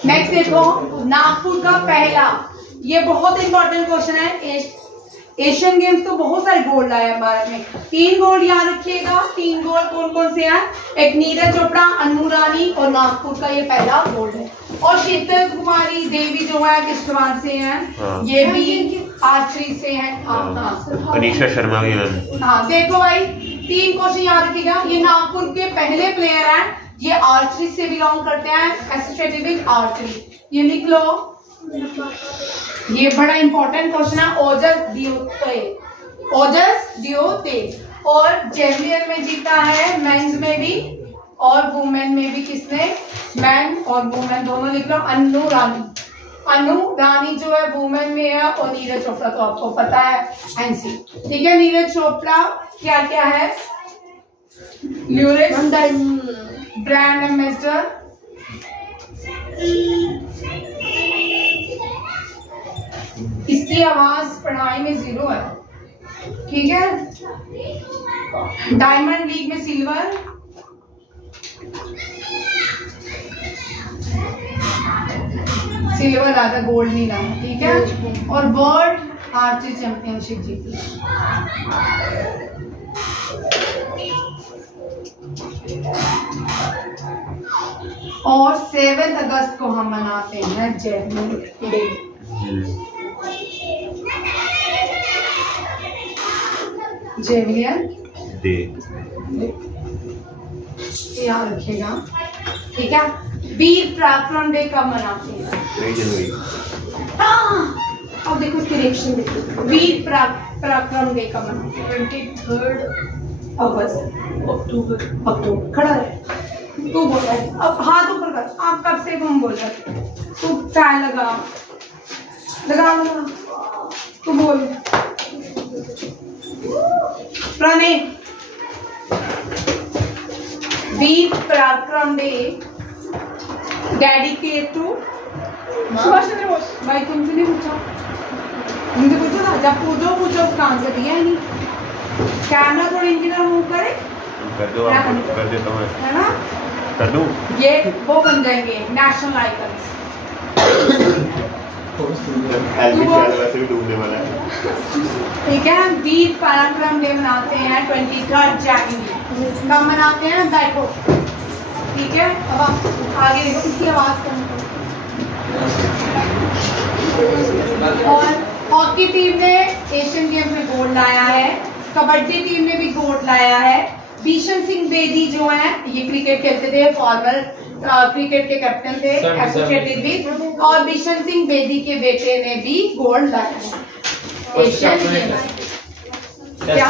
नेक्स्ट देखो, नागपुर का पहला, ये बहुत इंपॉर्टेंट क्वेश्चन है। एशियन गेम्स तो बहुत सारे गोल्ड आए हैं भारत में। 3 गोल्ड याद रखिएगा। 3 गोल्ड कौन कौन से हैं? एक नीरज चोपड़ा, अनु रानी और नागपुर का ये पहला गोल्ड है। और शीतल कुमारी देवी जो है किश्तवाड़ से हैं, ये भी आर्चरी से हैं। अनीशा शर्मा भी है। हाँ देखो भाई, 3 क्वेश्चन याद रखिएगा। ये नागपुर के पहले प्लेयर हैं, ये आर्चरी से बिलोंग करते हैं, एसोसिएटेड विद आर्चरी। ये लिख लो, ये बड़ा इंपॉर्टेंट क्वेश्चन है। ओजस दियोते। और जेवलियर में जीता है मेंस में भी और वुमेन में भी। किसने? मैन और वुमेन दोनों लिख लो। अनु रानी जो है वुमेन में है, और नीरज चोपड़ा तो आपको पता है एनसी। ठीक है, नीरज चोपड़ा क्या क्या है? ल्यूरिक्स, ब्रांड एम्बेसडर, इसकी आवाज पढ़ाई में 0 है। ठीक है, डायमंड लीग में सिल्वर, आता, गोल्ड नहीं लाया। ठीक है, और वर्ल्ड आर्चरी चैंपियनशिप जीती। और 7 अगस्त को हम मनाते हैं जेवलिन डे। जेवलिन डे याद रखिएगा। ठीक है, वीर पराक्रम डे कब मनाते हैं? 3 जनवरी। अब देखो इसके रिएक्शन देखो। वीर पराक्रम डे कब मनाते हैं? 23 अक्टूबर। खड़ा है, तू बोल रहा है। अब हाथ ऊपर कर। आप कब से हम बोल रहे हैं? तू फैन लगा। तू बोल। प्रणय, वीर पराक्रम day dedicate to Subhash Chandra Bose. भाई तुमसे नहीं पूछा, मुझे पूछो था। जब पूछो उसका आंसर दिया है नहीं। कैमरा थोड़ा इनकी तरफ मूव करे, कर दो। आप कर देता हूँ, है ना? कर दूं? ये वो बन जाएंगे नेशनल आइकन्स। वैसे भी डूबने वाला है। ठीक है, वीर पराक्रम डे मनाते हैं 23 जनवरी। कब मनाते हैं? बैठो। ठीक है, अब आप आगे देखो, इसकी आवाज कम करो। और हॉकी टीम ने एशियन गेम में गोल्ड लाया है। कबड्डी टीम ने भी गोल्ड लाया है। बिशन सिंह बेदी जो है, ये क्रिकेट खेलते थे, फॉर्मर क्रिकेट के कैप्टन थे, एसोसिएटेड विद। और बिशन सिंह बेदी के बेटे ने भी गोल्ड लाया है एशियन गेम। क्या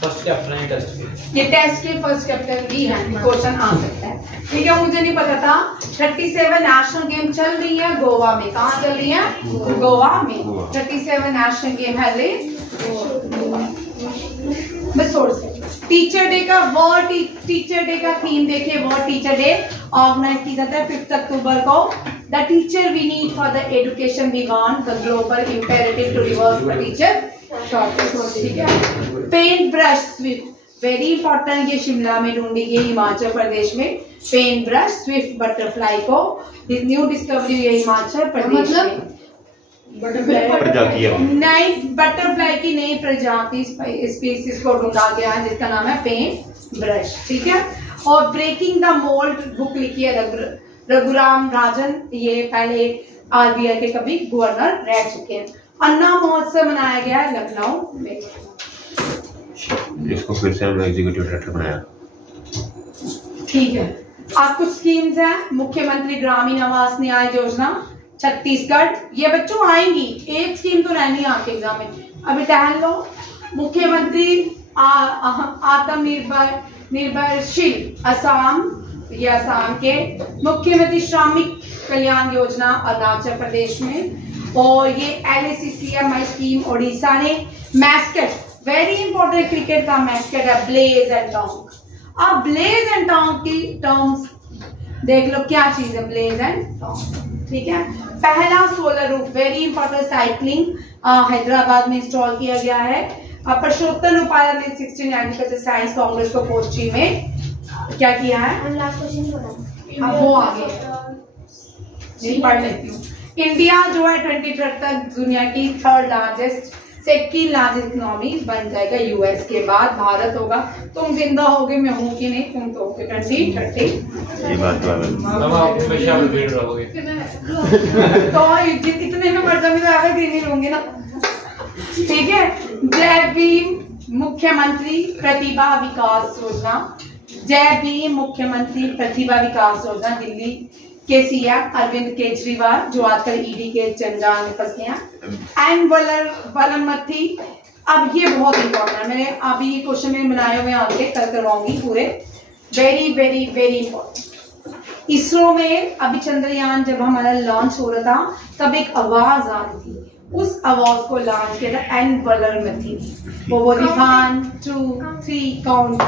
फर्स्ट कैप्टन है टेस्ट के। ये टेस्ट के फर्स्ट कैप्टन भी हैं, क्वेश्चन आ सकता है। ठीक है, मुझे नहीं पता था। 37 नेशनल गेम चल रही है गोवा में। कहाँ चल रही है? गोवा में। 37 नेशनल गेम है ले बस थोड़ा से। टीचर डे का वर्ल्ड टीचर डे का थीम देखिए। वर्ल्ड टीचर डे ऑर्गेनाइज किया जाता है 5 अक्टूबर को। The teacher we need for the education we want, the global imperative to reverse the teacher shortage. ठीक है, paint brush swift very important. ये शिमला में ढूंढी गई, हिमाचल प्रदेश में। पेंट ब्रश स्विफ्ट बटरफ्लाई को न्यू डिस्कवरी हुई है हिमाचल प्रदेश में। नई बटरफ्लाई की नई प्रजाति स्पीसीज को ढूंढा गया है, जिसका नाम है पेंट ब्रश। ठीक है, और ब्रेकिंग द मोल्ड बुक लिखी है रघुराम राजन। ये पहले आरबीआई के कभी गवर्नर रह चुके हैं। अन्ना महोत्सव मनाया गया है लखनऊ में। इसको फिर से हम एग्जीक्यूटिव डायरेक्टर बनाया। ठीक है, आप कुछ स्कीम्स हैं। मुख्यमंत्री ग्रामीण आवास न्याय योजना छत्तीसगढ़, ये बच्चों आएंगी। एक स्कीम तो रहनी है आपके एग्जाम में, अभी टहल लो। मुख्यमंत्री आत्मनिर्भरशील असम, ये असम के। मुख्यमंत्री श्रमिक कल्याण योजना अरुणाचल प्रदेश में। और ये LACCMI स्कीम ओडिशा ने। मैस्केट वेरी इंपॉर्टेंट, क्रिकेट का मैस्केट है ब्लेज एंड टॉन्ग। अब ब्लेज एंड टॉन्ग की टर्म्स देख लो, क्या चीज है ब्लेज एंड टॉन्ग। ठीक है, पहला solar roof very important cycling Hyderabad में इंस्टॉल किया गया है। परशोत्तम रुपाला ने 16 एग्रीकल्चर साइंस कांग्रेस को कोच्चि में क्या किया है? अब वो आगे नहीं पढ़ लेती हूँ। इंडिया जो है 2030 तक दुनिया की third largest second largest economy बन जाएगा, यूएस के बाद भारत होगा। तुम जिंदा होगे, मैं हूँ कि नहीं, तुम तो होगे 2030। ये बात तो है। हम आप हमेशा भीड़ रहोगे। तो इतने में मर जाऊंगी तो आगे नहीं रहूंगी ना, ठीक है। जय भीम मुख्यमंत्री प्रतिभा विकास योजना, जय भीम मुख्यमंत्री प्रतिभा विकास योजना दिल्ली के सीएम अरविंद केजरीवाल, जो आजकल ईडी के जंजाल में फंस गए हैं। एंड वलमथी, अब ये बहुत इंपॉर्टेंट है, मैंने अभी ये क्वेश्चन में बनाए हुए आगे कल करवाऊंगी पूरे, very very very important. ISRO में अभी चंद्रयान जब हमारा लॉन्च हो रहा था तब एक आवाज आ रही थी, उस आवाज को लॉन्च किया था एंड वलमथी। वो बोली 1 2 3 काउंट,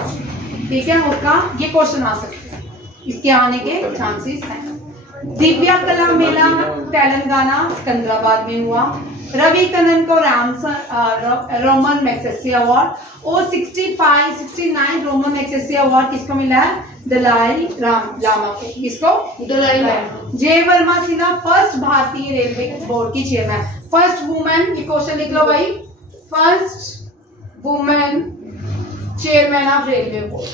ठीक है। उसका ये क्वेश्चन आ सकता है, इसके आने के चांसेस हैं। दिव्या कला मेला तेलंगाना सिकंदराबाद में हुआ। रवि कनन को रोमन मैग्सेसे अवार्ड और 69 रोमन मैग्सेसे अवार्ड किसको मिला है? दलाई लामा को। किसको? दलाई लामा। जय वर्मा सिन्हा फर्स्ट भारतीय रेलवे बोर्ड की चेयरमैन, फर्स्ट वुमेन, ये क्वेश्चन लिख लो भाई, first women chairman of railway board,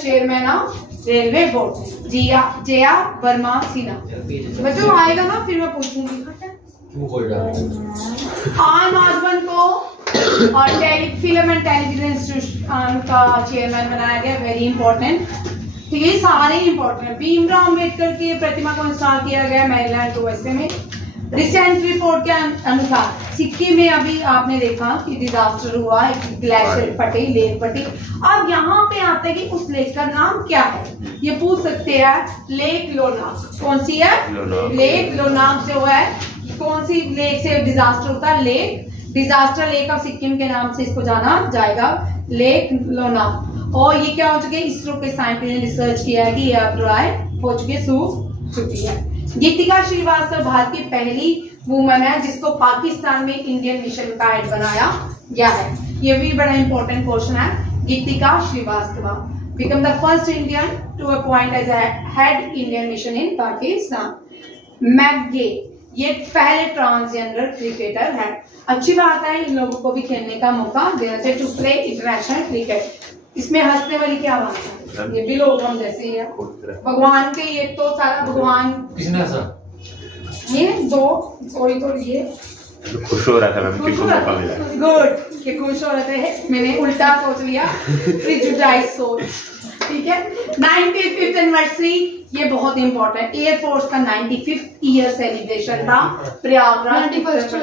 chairman of railway board Jaya Verma Sinha. बच्चों आएगा ना फिर मैं पूछूंगी। आन आजमन को और फिल्म एंड टेलीविजन इंस्टीट्यूट का चेयरमैन बनाया गया, वेरी इंपॉर्टेंट, ठीक है। सारे इंपॉर्टेंट है। भीमराव अंबेडकर की प्रतिमा को इंस्टॉल किया गया मैरीलैंड यूएसए में। रिसेंट रिपोर्ट के अनुसार सिक्किम में अभी आपने देखा कि डिजास्टर हुआ, एक ग्लेशियर फटी, लेक फटी। अब यहाँ पे आते हैं कि उस लेक का नाम क्या है, ये पूछ सकते हैं। लेक लोनाक, कौन सी है? लेक लोनाक जो है, कौन सी लेक से डिजास्टर होता है? Lake disaster lake of Sikkim के नाम से इसको जाना जाएगा, लेक लोनाक। और ये क्या हो चुके हैं? इसरो के साइंटिस्ट ने रिसर्च किया है कि ये अब ड्राई हो चुकी है, सूख चुकी है। गीतिका श्रीवास्तव भारत की पहली वुमन है जिसको पाकिस्तान में इंडियन मिशन का हेड बनाया गया है, ये भी बड़ा इंपॉर्टेंट क्वेश्चन है। Geetika Srivastava become the first Indian to appoint as head Indian mission in Pakistan. मैकगे, ये पहले ट्रांसजेंडर क्रिकेटर है। अच्छी बात है, इन लोगों को भी खेलने का मौका देना चाहिए, टू प्ले इंटरनेशनल क्रिकेट। इसमें हंसने वाली क्या बात है? ये भी लोग हम जैसे ही है, भगवान के, ये तो सारा भगवान। किसने हंसा? ये दो कोई तो ये खुश हो रहा था, मैं किसको मौका मिला। गुड, कि खुश हो रहे थे, मैंने उल्टा सोच लिया, प्रिजुडाइज सोच, ठीक है। 95th एनिवर्सरी, ये बहुत इंपॉर्टेंट, एयरफोर्स का 95th ईयर सेलिब्रेशन था प्रयागराज, 91st,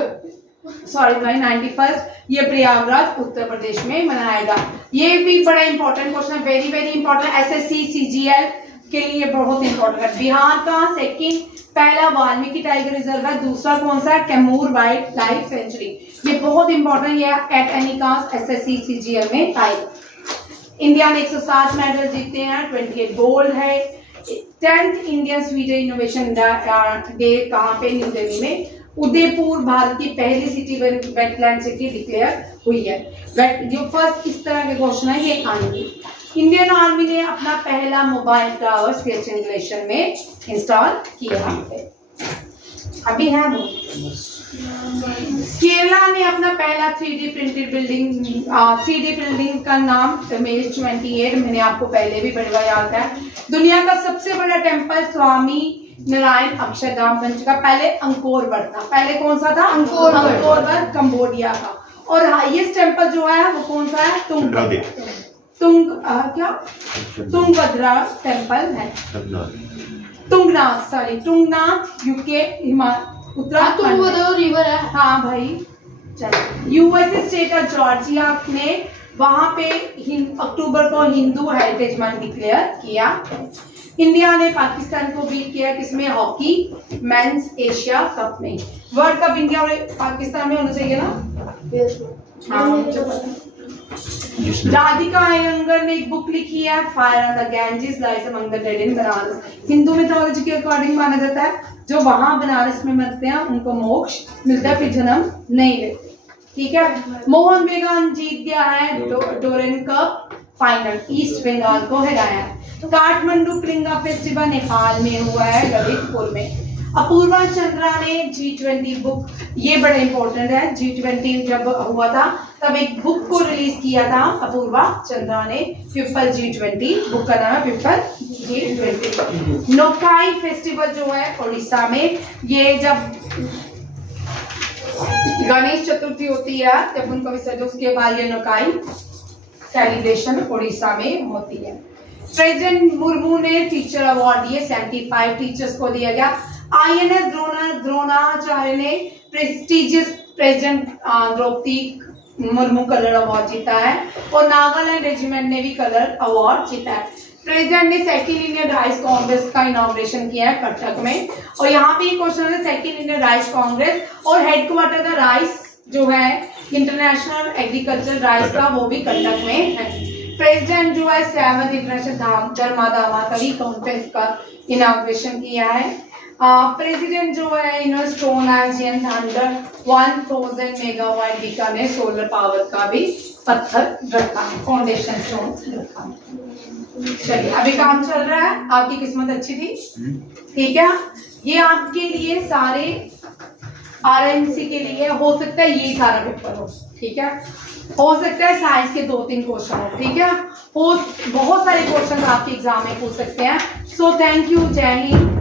ये प्रयागराज उत्तर प्रदेश में मनाएगा। ये भी बड़ा इंपॉर्टेंट क्वेश्चन है, very very important, SSC CGL के लिए बहुत इंपॉर्टेंट है। बिहार का सेकंड, पहला वाल्मीकि टाइगर रिजर्व है, दूसरा कौन सा है? Kaimur wild life sanctuary. ये बहुत इंपॉर्टेंट, ये at any caste SSC CGL में आएगा। इंडिया ने 107 मेडल जीते हैं, 28 गोल्ड है। 10th Indian Sweden innovation day कहाँ पे? न्यू दिल्ली में। उदयपुर भारत की पहली सिटी वेटलैंड सिटी डिक्लेयर हुई है। जो फर्स्ट इस तरह के क्वेश्चन है ये आएंगे। इंडियन आर्मी ने अपना पहला मोबाइल टावर सियाचिन ग्लेशियर में इंस्टॉल किया है, अभी है वो। केरला ने अपना पहला 3D printed building, 3D building का नाम Thamel 28, मैंने आपको पहले भी बड़ा याद है। दुनिया का सबसे बड़ा टेम्पल स्वामी नारायण अक्षरधाम बन चुका, पहले अंकोर वट था। पहले कौन सा था? अंकोर वट, कंबोडिया का। और हाईएस्ट टेम्पल जो है वो कौन सा है? तुंगभद्रा टेम्पल है, तुंगनाथ यूके उत्तराखंड रिवर है। हाँ भाई, चलो। यूएस स्टेट ऑफ जॉर्जिया ने वहां पे अक्टूबर को हिंदू हेरिटेज मंथ डिक्लेयर किया। इंडिया ने पाकिस्तान को बीट किया किसमें? हॉकी मेंस एशिया कप में। वर्ल्ड कप इंडिया और पाकिस्तान में होना चाहिए ना? हाँ, मुझे पता। राधिका अयंगर ने एक बुक लिखी है, fire on the Ganges lies among the dead in Banaras. Hindu mythology के अकॉर्डिंग माना जाता है जो वहां बनारस में मरते हैं उनको मोक्ष मिलता है, फिर जन्म नहीं लेते, ठीक है। मोहन बेगान जीत गया है Durand cup final, East Bengal को हराया है। काठमांडू क्लिंगा फेस्टिवल नेपाल में हुआ है, ललितपुर में। अपूर्वा चंद्रा ने G20 बुक, ये बड़ा इंपॉर्टेंट है, G20 जब हुआ था तब एक बुक को रिलीज किया था अपूर्वा चंद्रा ने, पीपल G20, बुक का नाम है पीपल G20। नोकाई फेस्टिवल जो है उड़ीसा में, ये जब गणेश चतुर्थी होती है जब उनका विसर्जन, उसके बाद ये नोकाई सेलिब्रेशन उड़ीसा में होती है। प्रेसिडेंट मुर्मू ने टीचर अवार्ड दिए, 75 टीचर्स को दिया गया। INS द्रोणाचार्य ने prestigious president Droupadi Murmu colour award जीता है, और नागालैंड रेजिमेंट ने भी कलर अवार्ड जीता है। प्रेसिडेंट ने सेकेंड इंडियन राइस कांग्रेस का इनॉग्रेशन किया है कटक में, और यहाँ पे क्वेश्चन है सेकेंड इंडियन राइस कांग्रेस, और हेडक्वार्टर का राइस जो है इंटरनेशनल एग्रीकल्चर राइस का, वो भी कटक में है। प्रेसिडेंट जो है 7th इंटरनेशनल धर्मादामा कवि कॉन्फ्रेंस का इनॉग्रेशन किया है। प्रेसिडेंट जो है stone and thunder 1000 megawatt Bikaner solar power का भी पत्थर रखा है, फाउंडेशन स्टोन रखा है। चलिए अभी काम चल रहा है, आपकी किस्मत अच्छी थी, ठीक है। ये आपके लिए सारे RMC के लिए हो सकता है ये सारा पेपर हो, ठीक है, हो सकता है साइंस के 2-3 क्वेश्चन हो, ठीक है, हो बहुत सारे क्वेश्चन आपके एग्जाम में पूछ सकते हैं। सो थैंक यू, जय हिंद।